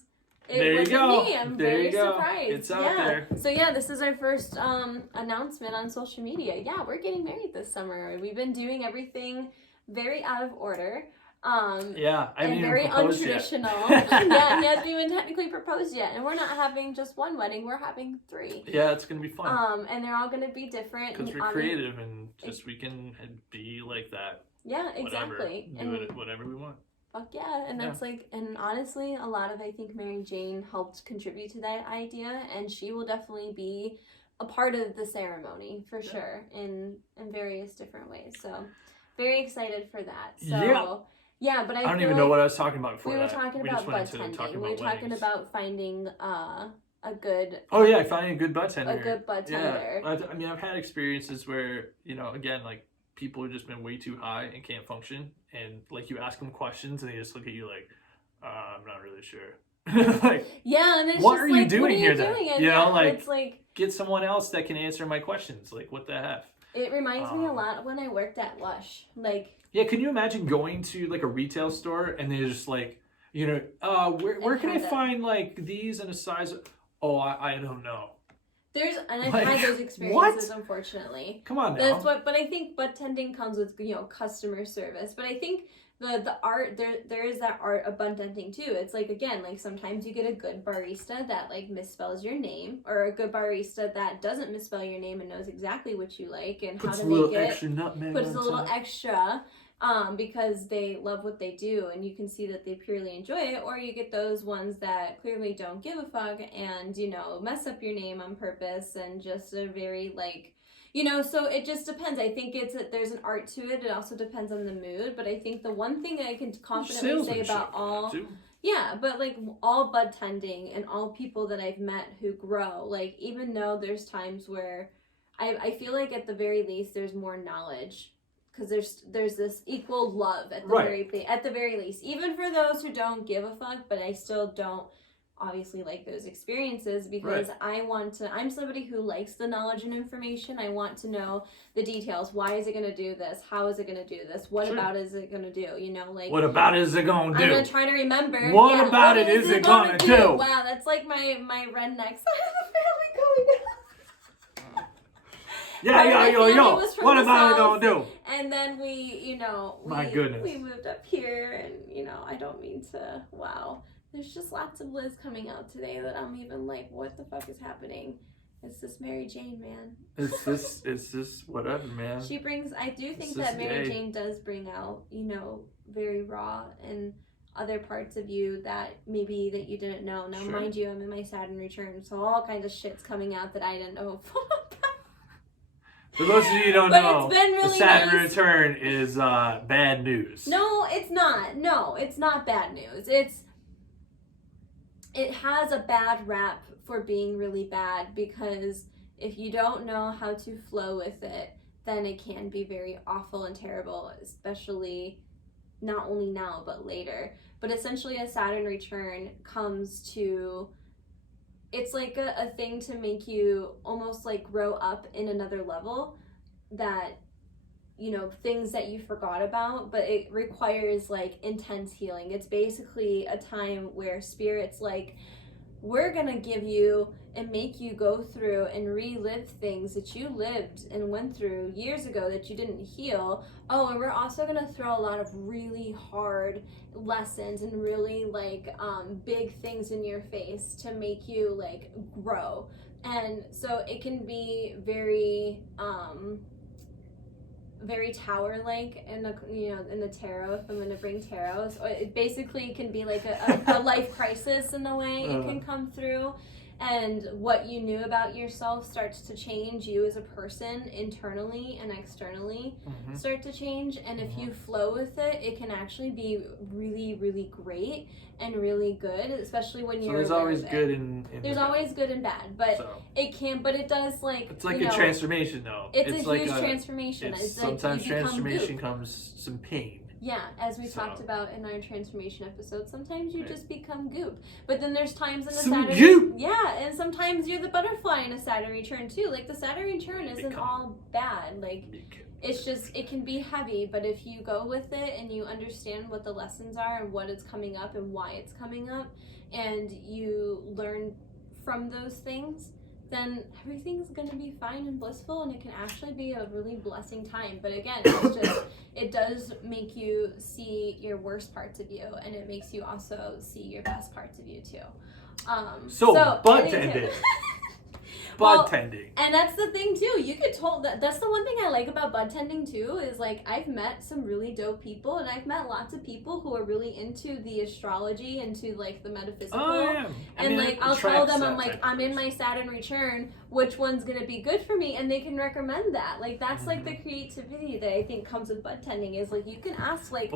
it wasn't me. I'm very surprised. It's out there. So yeah, this is our first announcement on social media. Yeah, we're getting married this summer. We've been doing everything very out of order. Yeah, I and haven't very even proposed untraditional. yet. Yeah, he hasn't even technically proposed yet. And we're not having just one wedding, we're having 3. Yeah, it's gonna be fun. And they're all gonna be different. Because we're creative and just we can be like that. Yeah, exactly. Whatever. Do it whatever we want. Fuck yeah. And that's like, and honestly, a lot of, I think Mary Jane helped contribute to that idea, and she will definitely be a part of the ceremony for sure in various different ways. So very excited for that. So yeah, but I don't even know what I was talking about before. We were talking about budtending. We were talking about finding a good finding a good budtender. A good budtender. Yeah. I mean, I've had experiences where, again, like, people have just been way too high and can't function, and like you ask them questions and they just look at you like, I'm not really sure. Like, yeah, and it's what just are like, you doing here then? It's like, get someone else that can answer my questions. Like, what the heck? It reminds me a lot of when I worked at Lush. Like, yeah, can you imagine going to like a retail store and they're just like, where can I find like these in a size? I don't know. I've had those experiences, unfortunately. Come on now. But I think budtending comes with, customer service. But I think the art, there is that art of budtending too. It's like, again, like sometimes you get a good barista that like misspells your name, or a good barista that doesn't misspell your name and knows exactly what you like and how to make it. Puts a little extra. Because they love what they do and you can see that they purely enjoy it, or you get those ones that clearly don't give a fuck and, mess up your name on purpose and just a very like, so it just depends. I think there's an art to it. It also depends on the mood, but I think the one thing that I can confidently say about all budtending and all people that I've met who grow, like, even though there's times where I feel like at the very least there's more knowledge, because there's this equal love at the very least, even for those who don't give a fuck. But I still don't obviously like those experiences, because I'm somebody who likes the knowledge and information. I want to know the details. Why is it going to do this? How is it going to do this? What about is it going to do? Like, what about is it going to do? I'm going to try to remember. What about it is it going to do? Wow, that's like my redneck side of the family going on. Yo. What about it gonna do? And then we moved up here, and I don't mean to. Wow, there's just lots of Liz coming out today that I'm even like, what the fuck is happening? It's this Mary Jane, man. It's this whatever, man. She brings. I do think that Mary Jane does bring out, very raw and other parts of you that maybe that you didn't know. Now, mind you, I'm in my Saturn return, so all kinds of shit's coming out that I didn't know. For those of you who don't know, the Saturn return is bad news. No, it's not. No, it's not bad news. It has a bad rap for being really bad, because if you don't know how to flow with it, then it can be very awful and terrible, especially not only now but later. But essentially a Saturn return comes to, it's like a thing to make you almost like grow up in another level, that things that you forgot about, but it requires like intense healing. It's basically a time where spirit's like, we're gonna give you and make you go through and relive things that you lived and went through years ago that you didn't heal. Oh, and we're also gonna throw a lot of really hard lessons and really like big things in your face to make you like grow. And so it can be very very tower-like in the tarot, if I'm going to bring tarot. So it basically can be like a life crisis in a way. It can come through, and what you knew about yourself starts to change. You as a person, internally and externally, start to change. And if you flow with it, it can actually be really, really great and really good, especially when you're there's always good and there's always good and bad, but it does like, it's like a transformation though. It's a huge transformation. Sometimes transformation comes some pain. Yeah, as we talked about in our transformation episode, sometimes you just become goop. But then there's times in the Saturn... goop! Yeah, and sometimes you're the butterfly in a Saturn return too. Like, the Saturn return isn't all bad. Like, it's just, it can be heavy, but if you go with it and you understand what the lessons are and what is coming up and why it's coming up, and you learn from those things, then everything's gonna be fine and blissful, and it can actually be a really blessing time. But again, it's just, it does make you see your worst parts of you, and it makes you also see your best parts of you too. So Budtending. Budtending. And that's the thing too. You could that's the one thing I like about budtending too, is like I've met some really dope people, and I've met lots of people who are really into the astrology, into like the metaphysical. Oh, yeah. And like I'll tell them, I'm like, I'm in my Saturn return, which one's gonna be good for me, and they can recommend that. Like that's like the creativity that I think comes with budtending, is like you can ask like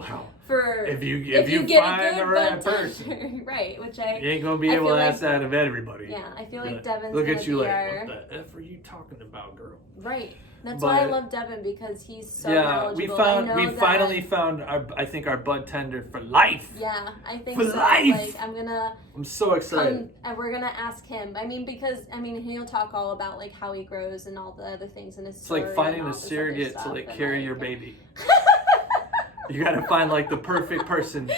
for if you get find the right person, right? Which you ain't gonna be able to ask that of everybody. Yeah, I feel like Devin's look at you be like, what the F are you talking about, girl? Right. That's why I love Devin, because he's so knowledgeable. we finally found I think our Budtender for life. Yeah, I think for so. life. Like I'm so excited. And we're gonna ask him. I mean, because he'll talk all about like how he grows and all the other things in his story. It's like finding a surrogate to like carry your baby. You gotta find like the perfect person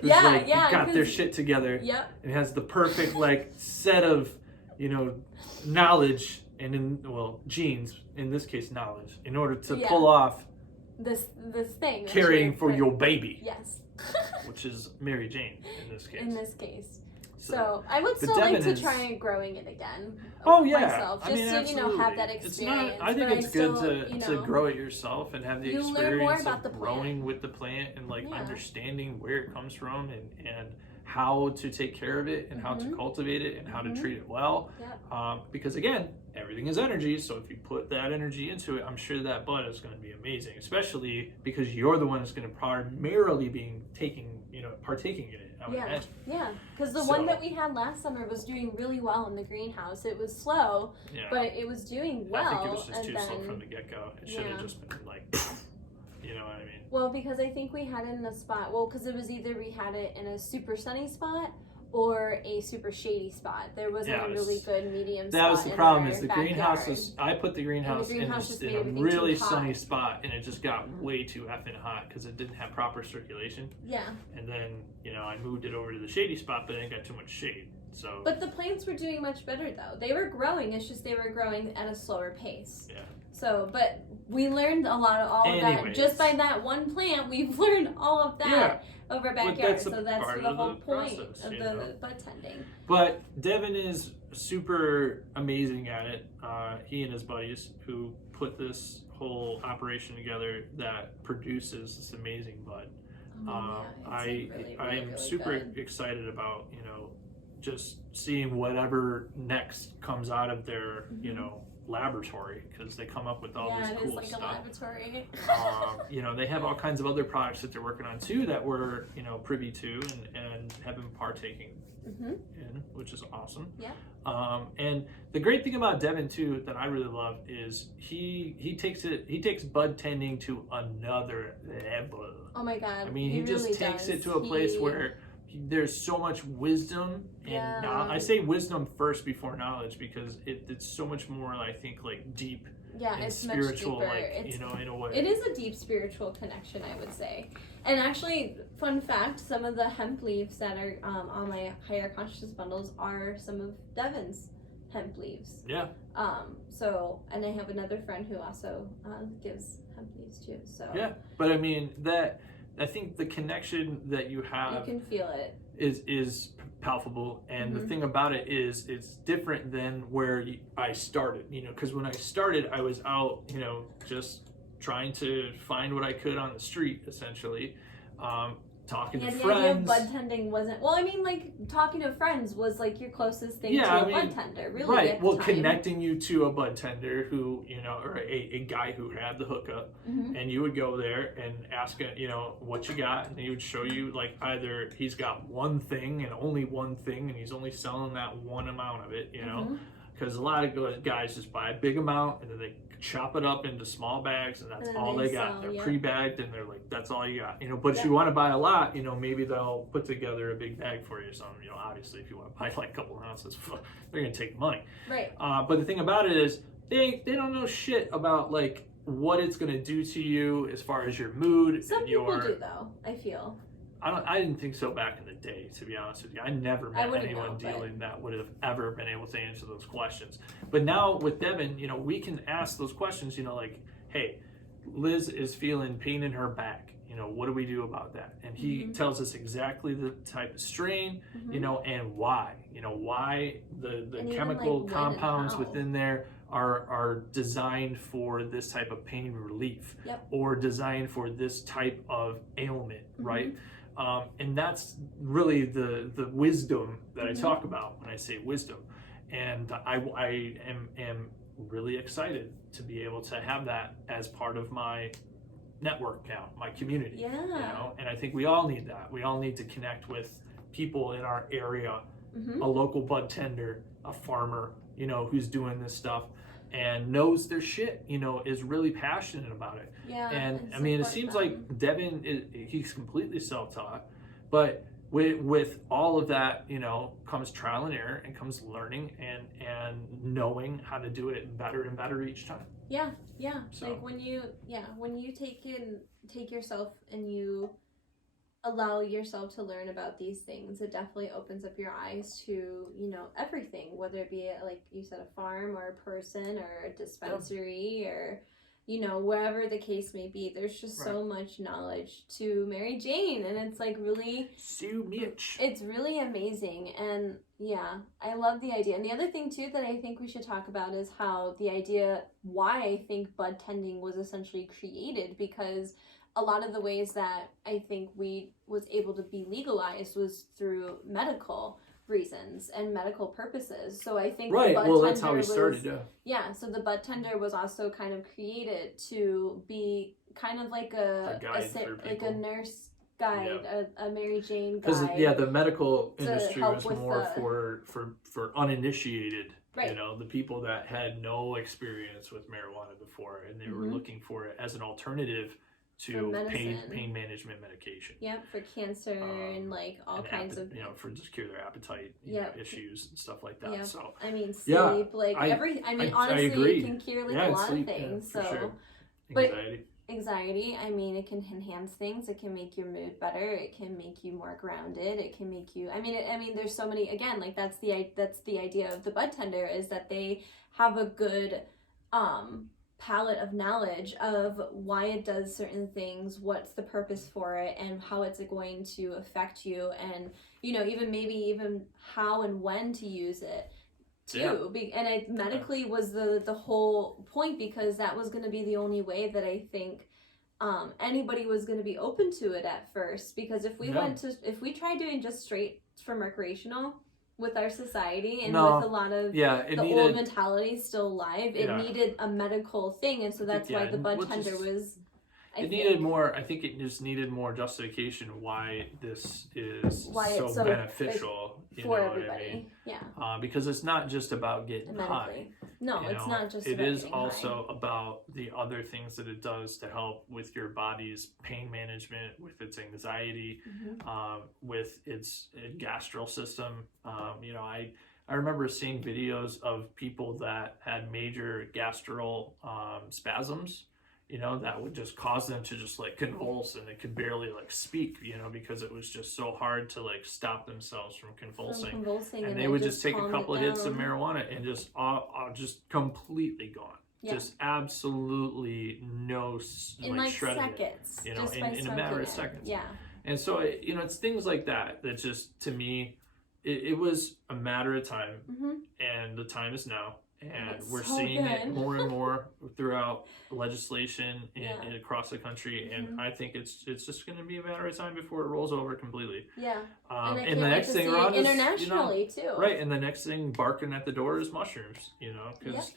who's got their shit together. Yep. And has the perfect like set of, knowledge and genes, in this case knowledge, in order to pull off this thing carrying for your baby. Yes. Which is Mary Jane in this case. In this case. So I would still like to try growing it again. Oh yeah, myself, just to have that experience. I think it's good to grow it yourself and have the experience of growing with the plant and like understanding where it comes from and how to take care of it and how to cultivate it and how to treat it well. Because again, everything is energy. So if you put that energy into it, I'm sure that bud is going to be amazing. Especially because you're the one that's going to primarily be partaking in it. Yeah, because the one that we had last summer was doing really well in the greenhouse. It was slow, but it was doing well. I think it was just too slow from the get-go. It should have just been like, you know what I mean? Well, because I think we had it in a spot, because it was either we had it in a super sunny spot or a super shady spot. There wasn't a really good medium spot. That was the problem, is the greenhouse was, I put the greenhouse in a really sunny spot, and it just got way too effing hot because it didn't have proper circulation. Yeah. And then, I moved it over to the shady spot, but it got too much shade. So. But the plants were doing much better though. They were growing, it's just they were growing at a slower pace. Yeah. So, but we learned a lot of all of that. Just by that one plant, we've learned all of that over our backyard. So that's the whole point of the budtending. But Devin is super amazing at it. He and his buddies who put this whole operation together that produces this amazing bud. I am super excited about, just seeing whatever next comes out of their, laboratory, because they come up with all this cool stuff. A laboratory. They have all kinds of other products that they're working on too that we're privy to and have been partaking in, which is awesome. Yeah. And the great thing about Devin too that I really love is he takes budtending to another level. Oh my God! I mean, he just really takes it to a place where there's so much wisdom and I say wisdom first before knowledge, because it's so much more, I think, like deep and it's spiritual, much like in a way. It is a deep spiritual connection, I would say. And actually, fun fact, some of the hemp leaves that are on my higher consciousness bundles are some of Devin's hemp leaves. Yeah. And I have another friend who also gives hemp leaves too. So yeah, but I mean I think the connection that you have, you can feel it, is palpable, and the thing about it is it's different than where I started, because when I started I was out, just trying to find what I could on the street, essentially, talking to friends. The idea of budtending wasn't, talking to friends was like your closest thing to a budtender, really. Right. Well, connecting you to a budtender who, or a guy who had the hookup, and you would go there and ask, what you got, and he would show you, like, either he's got one thing and only one thing, and he's only selling that one amount of it, because a lot of guys just buy a big amount and then they chop it up into small bags, and that's all they got. They're pre-bagged, and they're like, that's all you got. But if you want to buy a lot, maybe they'll put together a big bag for you or something. Obviously, if you want to buy like a couple of ounces, they're gonna take money. Right. But the thing about it is, they don't know shit about like what it's gonna do to you as far as your mood. Some people do, though, I feel. I didn't think so back in the day, to be honest with you. I never met anyone dealing that would have ever been able to answer those questions. But now with Devin, you know, we can ask those questions, you know, like, hey, Liz is feeling pain in her back. You know, what do we do about that? And he tells us exactly the type of strain, you know, and why. You know, why the chemical compounds within there are designed for this type of pain relief, or designed for this type of ailment, right? And that's really the wisdom that I talk about when I say wisdom. And I am really excited to be able to have that as part of my network now, my community. You know, and I think we all need that. We all need to connect with people in our area, a local budtender, a farmer, you know, who's doing this stuff and knows their shit, you know, is really passionate about it. And I mean, it seems like Devin, he's completely self-taught, but with all of that, you know, comes trial and error, and comes learning and knowing how to do it better and better each time. So. Like when you take yourself and you allow yourself to learn about these things, it definitely opens up your eyes to, you know, everything, whether it be, like you said, a farm or a person or a dispensary or, you know, wherever the case may be. There's just so much knowledge to Mary Jane, and it's like really it's really amazing. And I love the idea. And the other thing too that I think we should talk about is how the idea, why I think bud tending was essentially created, because a lot of the ways that I think we was able to be legalized was through medical reasons and medical purposes. So I think that's how we started. So the budtender was also kind of created to be kind of like a nurse guide, a Mary Jane guide. Because the medical industry was more for uninitiated. You know, the people that had no experience with marijuana before, and they were looking for it as an alternative to pain management medication. For cancer and like all kinds of, you know, for just cure their appetite issues and stuff like that. So I mean, sleep, honestly, agree. It can cure like a lot of things. Anxiety, I mean, it can enhance things. It can make your mood better. It can make you more grounded. It can make you, I mean, there's so many, again, like that's the idea of the budtender, is that they have a good palette of knowledge of why it does certain things, what's the purpose for it, and how it's going to affect you, and, you know, even how and when to use it too. And it medically was the whole point, because that was going to be the only way that I think anybody was going to be open to it at first. Because if we tried doing just straight from recreational with our society and with a lot of old mentality still alive, it needed a medical thing, and so that's why the budtender was. I think it just needed more justification why this is so beneficial for everybody. Because it's not just about getting high. No, it's not just. It is also about the other things that it does to help with your body's pain management, with its anxiety, with its gastral system. You know, I remember seeing videos of people that had major gastral spasms, you know, that would just cause them to just like convulse, and they could barely like speak, you know, because it was just so hard to like stop themselves from convulsing. And they would just take a couple of hits of marijuana and just completely gone. Just absolutely no, like shredded seconds, it, you know, in a matter of seconds. And so, you know, it's things like that just, to me, it was a matter of time, and the time is now. And we're seeing it more and more throughout legislation and across the country, and I think it's just going to be a matter of time before it rolls over completely. And the next thing around is internationally too. Right, and the next thing barking at the door is mushrooms. You know, because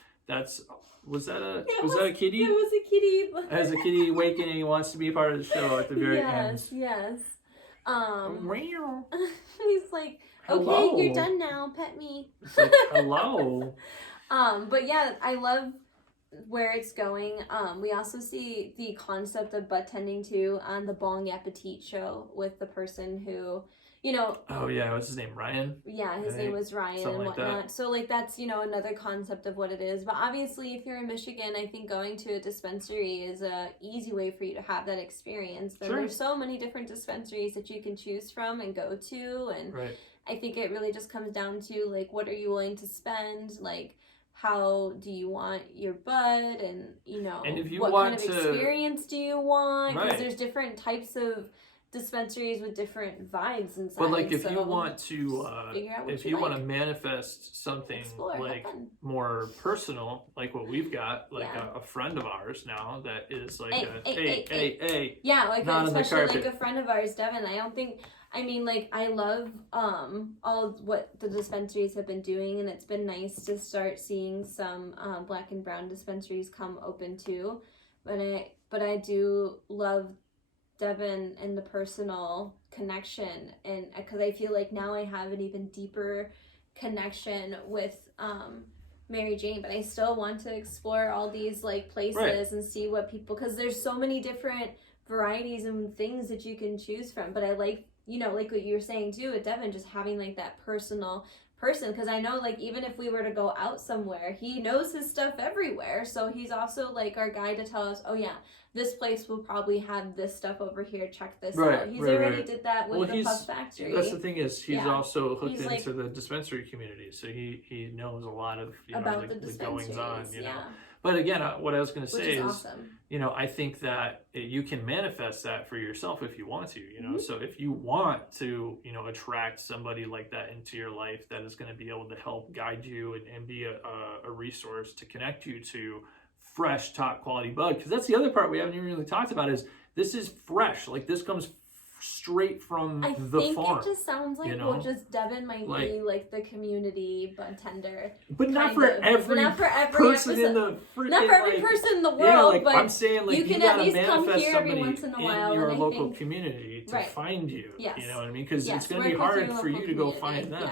was that a kitty? It was a kitty. As a kitty awakening, he wants to be a part of the show at the very end. Yes. Meow. He's like, hello. Okay, you're done now. Pet me. It's like, hello. But I love where it's going. We also see the concept of budtending too on the Bon Appetit show with the person who, you know. Oh yeah, what's his name? Ryan? Yeah, his name was Ryan Something and whatnot. Like that. So like that's, you know, another concept of what it is. But obviously if you're in Michigan, I think going to a dispensary is a easy way for you to have that experience. Then there's so many different dispensaries that you can choose from and go to, and I think it really just comes down to like, what are you willing to spend, like how do you want your bud, and you know, and if you what want kind of to... experience do you want, because there's different types of dispensaries with different vibes inside. But like if you want to want to manifest something like more personal, like what we've got, like a friend of ours now that is like yeah, like especially like a friend of ours, Devin. I mean, like, I love all of what the dispensaries have been doing, and it's been nice to start seeing some black and brown dispensaries come open too. But I do love Devin and the personal connection, and because I feel like now I have an even deeper connection with Mary Jane, but I still want to explore all these like places and see what people, because there's so many different varieties and things that you can choose from. But I like, you know, like what you were saying too with Devin, just having like that personal person, because I know like even if we were to go out somewhere, he knows his stuff everywhere, so he's also like our guy to tell us, oh yeah, this place will probably have this stuff over here, check this out. He's already did that with the Puff Factory. That's the thing, is he's also hooked into the dispensary community, so he knows a lot of, you know, the goings on, you know. But again, what I was going to say is, you know, I think that you can manifest that for yourself if you want to, you know. So if you want to, you know, attract somebody like that into your life that is going to be able to help guide you and be a resource to connect you to fresh, top quality bud. Because that's the other part we haven't even really talked about, is this is fresh. Like, this comes straight from the farm. It just sounds like, you know? Well, just Devin might be like the community budtender, but not for every person in the freaking, not for every person in the world. Like, but I'm saying, like, you can at least manifest come here every somebody once in a while in your local community to find you. You know what I mean? Because it's going to be hard for you to go find them.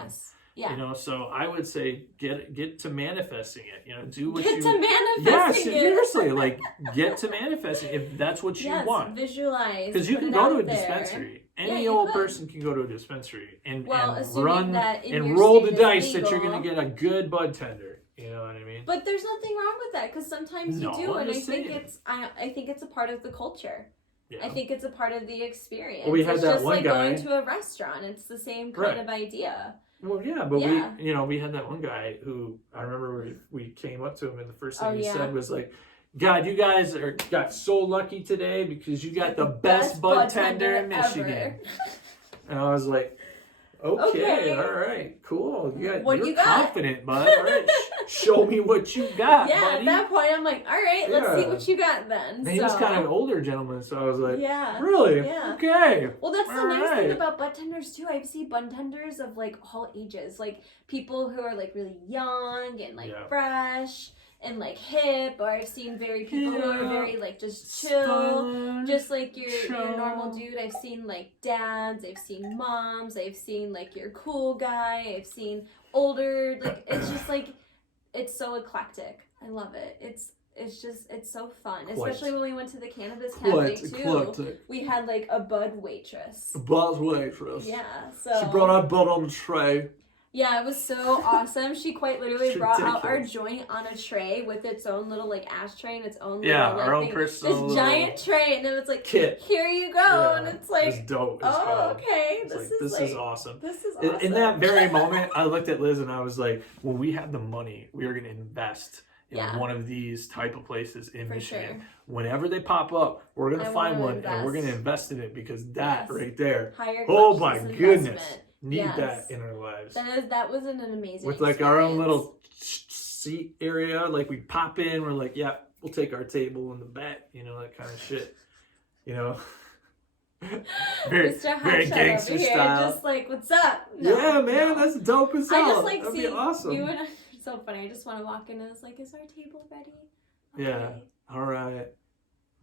You know, so I would say get to manifesting it. You know, do what you... Get to manifesting it. Seriously, like, get to manifesting if that's what you want. Visualize. Because you can go to a dispensary. Any old person can go to a dispensary and run and roll the dice that you're going to get a good bud tender. You know what I mean? But there's nothing wrong with that, because sometimes you do, and I think it's a part of the culture. I think it's a part of the experience. Well, we had that one guy. It's just like going to a restaurant. It's the same kind of idea. Well, yeah, but we had that one guy who, I remember we came up to him, and the first thing he said was like, God, you guys got so lucky today because you got the best budtender in Michigan. And I was like, okay, all right, cool. You're confident, bud. All right, show me what you got, buddy. At that point, I'm like, all right, let's see what you got then. And he was kind of an older gentleman, so I was like, really? Okay. Well, that's the nice thing about budtenders too. I see budtenders of like all ages, like people who are like really young and like fresh and like hip, or I've seen people who are very like just chill, just like your normal dude. I've seen like dads, I've seen moms, I've seen like your cool guy, I've seen older, like it's just like, it's so eclectic. I love it. It's so fun, especially when we went to the cannabis cafe too. We had like a bud waitress. Yeah, so she brought our bud on the tray. Yeah, it was so awesome. She quite literally brought out our joint on a tray with its own little like ashtray and its own little, our own personal this giant tray, and then it's like, kit. Here you go, and it's like, it's dope. Okay, this is awesome. This is awesome. In that very moment, I looked at Liz and I was like, when we have the money, we are going to invest in one of these type of places in Michigan. Sure. Whenever they pop up, we're going to find one and we're going to invest in it, because that right there, oh my goodness. Need that in our lives. That was an amazing with like our own little seat area. Like we pop in, we're like, yeah, we'll take our table in the back, you know, that kind of shit. You know, very gangster style. Just like, what's up? No, man, that's dope as hell. I just like seeing awesome. You and I. So funny. I just want to walk in and it's like, is our table ready? Okay. Yeah. All right.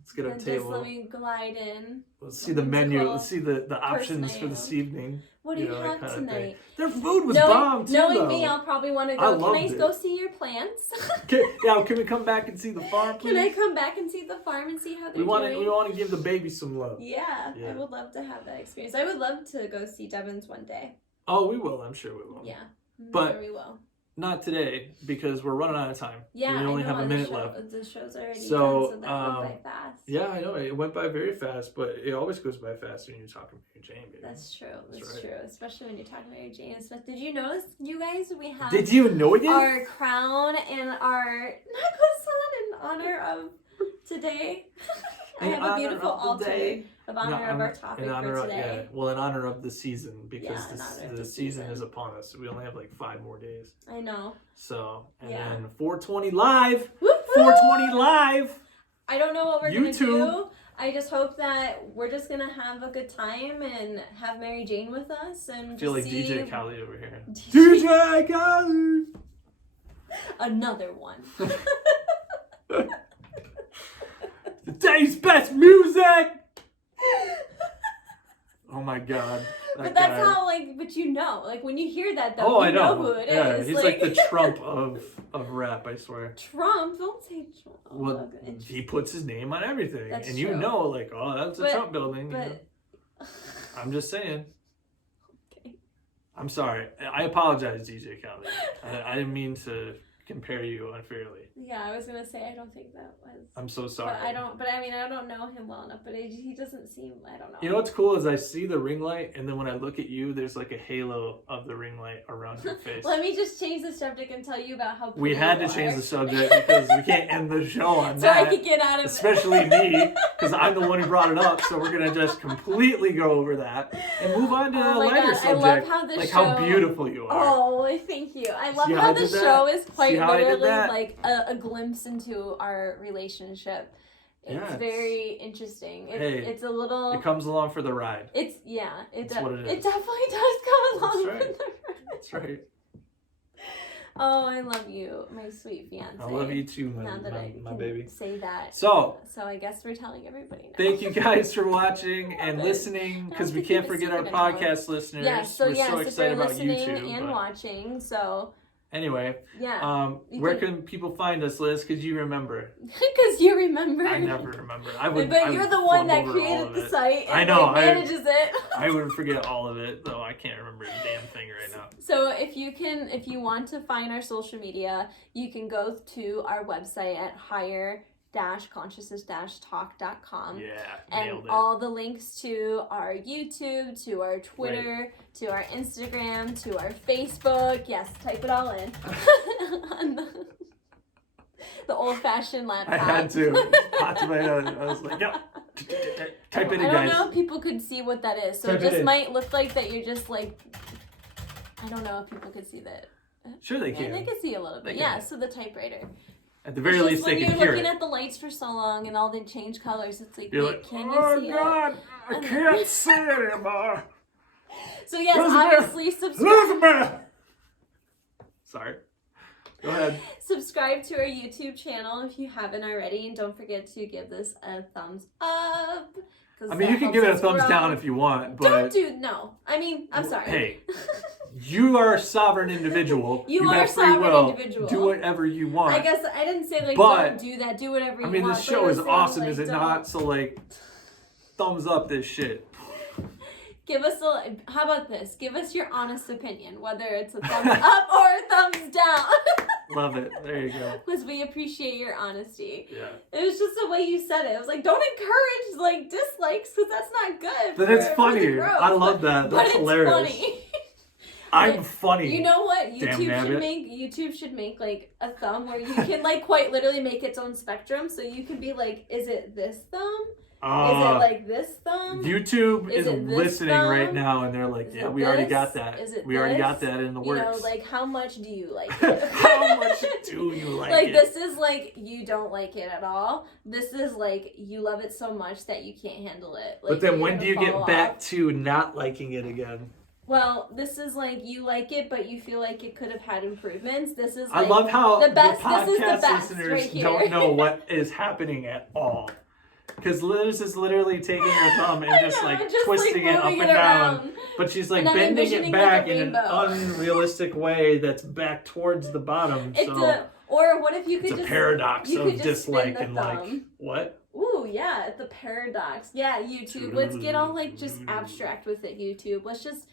Let's get a table. Just let me glide in. Let's see the menu. Let's see the options for this evening. What do you have tonight? Their food was bomb too, knowing me, I'll probably want to go. Can I go see your plants? Can we come back and see the farm, please? Can I come back and see the farm and see how they're doing? We want to give the baby some love. Yeah, I would love to have that experience. I would love to go see Devon's one day. Oh, we will. I'm sure we will. Yeah, but sure we will. Not today, because we're running out of time. Yeah, we only have a minute left. The show's already done, so that went by fast. Yeah, I know. It went by very fast, but it always goes by fast when you're talking to your Jane, baby. That's true. That's true. Especially when you're talking about your Jane. Did you notice, you guys, we have Did you know it? Our crown and our necklace on in honor of today. I have a beautiful altar of honor of our topic for today. Well, in honor of the season, because the season is upon us. We only have like 5 more days. I know. So, and then 420 live. Woo-hoo! 420 live. I don't know what we're going to do. I just hope that we're just going to have a good time and have Mary Jane with us. And I feel like DJ Khaled over here. DJ Khaled! Another one. Today's best music! Oh my god. But that's how, but you know. Like, when you hear that, though, you know who it is. He's like the Trump of rap, I swear. Trump? Don't say Trump. Well, he puts his name on everything. That's and true. you know, like, oh, that's a Trump building. But... I'm just saying. Okay. I'm sorry. I apologize, DJ Khaled. I didn't mean to compare you unfairly. Yeah, I was gonna say I don't think that was. I'm so sorry. But I don't know him well enough. But he doesn't seem. I don't know. You know what's cool is I see the ring light, and then when I look at you, there's like a halo of the ring light around your face. Let me just change the subject and tell you about how. We had to change the subject because we can't end the show on so that. I could get out of especially me, because I'm the one who brought it up. So we're gonna just completely go over that and move on to a lighter subject. I love how the show. How beautiful you are. Oh, thank you. I love how the show is quite literally like a glimpse into our relationship. It's very interesting. It's a little. It comes along for the ride. It definitely does come along for the ride. That's right. Oh, I love you, my sweet fiance. I love you too, my baby. Say that. So I guess we're telling everybody now. Thank you guys for watching and listening, because we can't forget our podcast listeners. We're so excited about YouTube and watching. So. Anyway, where can people find us, Liz? Because you remember. Because you remember. I never remember. But you're the one that created the site and manages it. I would forget all of it, though I can't remember a damn thing right now. So if you want to find our social media, you can go to our website at higher-consciousness-talk.com. Yeah, and all the links to our YouTube, to our Twitter, to our Instagram, to our Facebook. Yes, type it all in. On the old-fashioned laptop. I had to. Popped in my head. I was like, yep. Type it in, guys. I don't know if people could see what that is. So it just might look like that you're just like... I don't know if people could see that. Sure they can. Yeah, they can see a little bit. Yeah, so the typewriter. At the very least, they can hear it. When you're looking at the lights for so long and all they change colors, it's like, can you see it? Oh, God, I can't see it anymore. So, yes, obviously, subscribe. Sorry. Go ahead. Subscribe to our YouTube channel if you haven't already. And don't forget to give this a thumbs up. I mean, you can give it a thumbs down if you want, but... No. I mean, I'm sorry. Hey, you are a sovereign individual. You are a sovereign individual. Do whatever you want. I guess I didn't say, don't do that. Do whatever you want. I mean, this show is awesome, is it not? So, thumbs up this shit. Give us how about this? Give us your honest opinion, whether it's a thumbs up or a thumbs down. Love it. There you go. Because we appreciate your honesty. Yeah. It was just the way you said it. It was like, don't encourage dislikes, because that's not good. But it's funny. I love that. That's hilarious. Funny. I'm funny. You know what? YouTube should make a thumb where you can quite literally make its own spectrum. So you can be like, is it this thumb? Is it this thumb? YouTube is listening right now, and they're like, yeah, we already got that. We already got that in the works. How much do you like it? How much do you like it? This is you don't like it at all. This is you love it so much that you can't handle it. But then when do you get back to not liking it again? Well, this is you like it, but you feel like it could have had improvements. This is I love how the best. The podcast this is the best listeners right here. don't know what is happening at all. Because Liz is literally taking her thumb and just twisting like, it up and down. But she's like bending it back in an unrealistic way that's back towards the bottom. Or what if you could it's a paradox of dislike and like, what? Ooh, yeah, it's a paradox. Yeah, YouTube. Let's get all like just abstract with it, YouTube. Let's just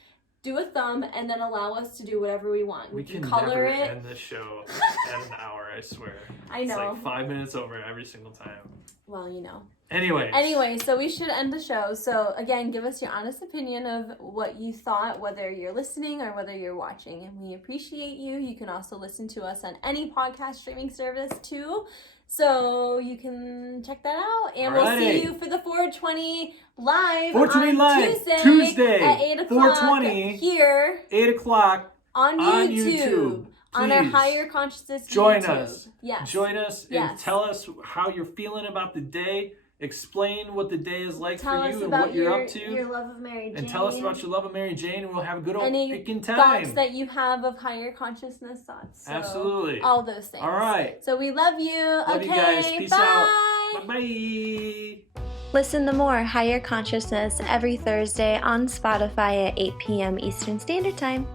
do a thumb and then allow us to do whatever we want. We can color never it. end this show at an hour, I swear. I know. It's like 5 minutes over every single time. Well, you know. Anyway, so we should end the show. So again, give us your honest opinion of what you thought, whether you're listening or whether you're watching. And we appreciate you. You can also listen to us on any podcast streaming service too. So you can check that out. And we'll see you for the 420 live on Tuesday at 8 o'clock 420 here. 8 o'clock on YouTube. On our Higher Consciousness Join YouTube. us. Yes. Join us and tell us how you're feeling about the day. Explain what the day is like for you and what you're up to. Your love of Mary Jane. And tell us about your love of Mary Jane, and we'll have a good old freaking time. Thoughts that you have of higher consciousness thoughts. So absolutely. All those things. All right. So we love you. Love you guys. Peace out. Bye-bye. Listen to more Higher Consciousness every Thursday on Spotify at 8 p.m. Eastern Standard Time.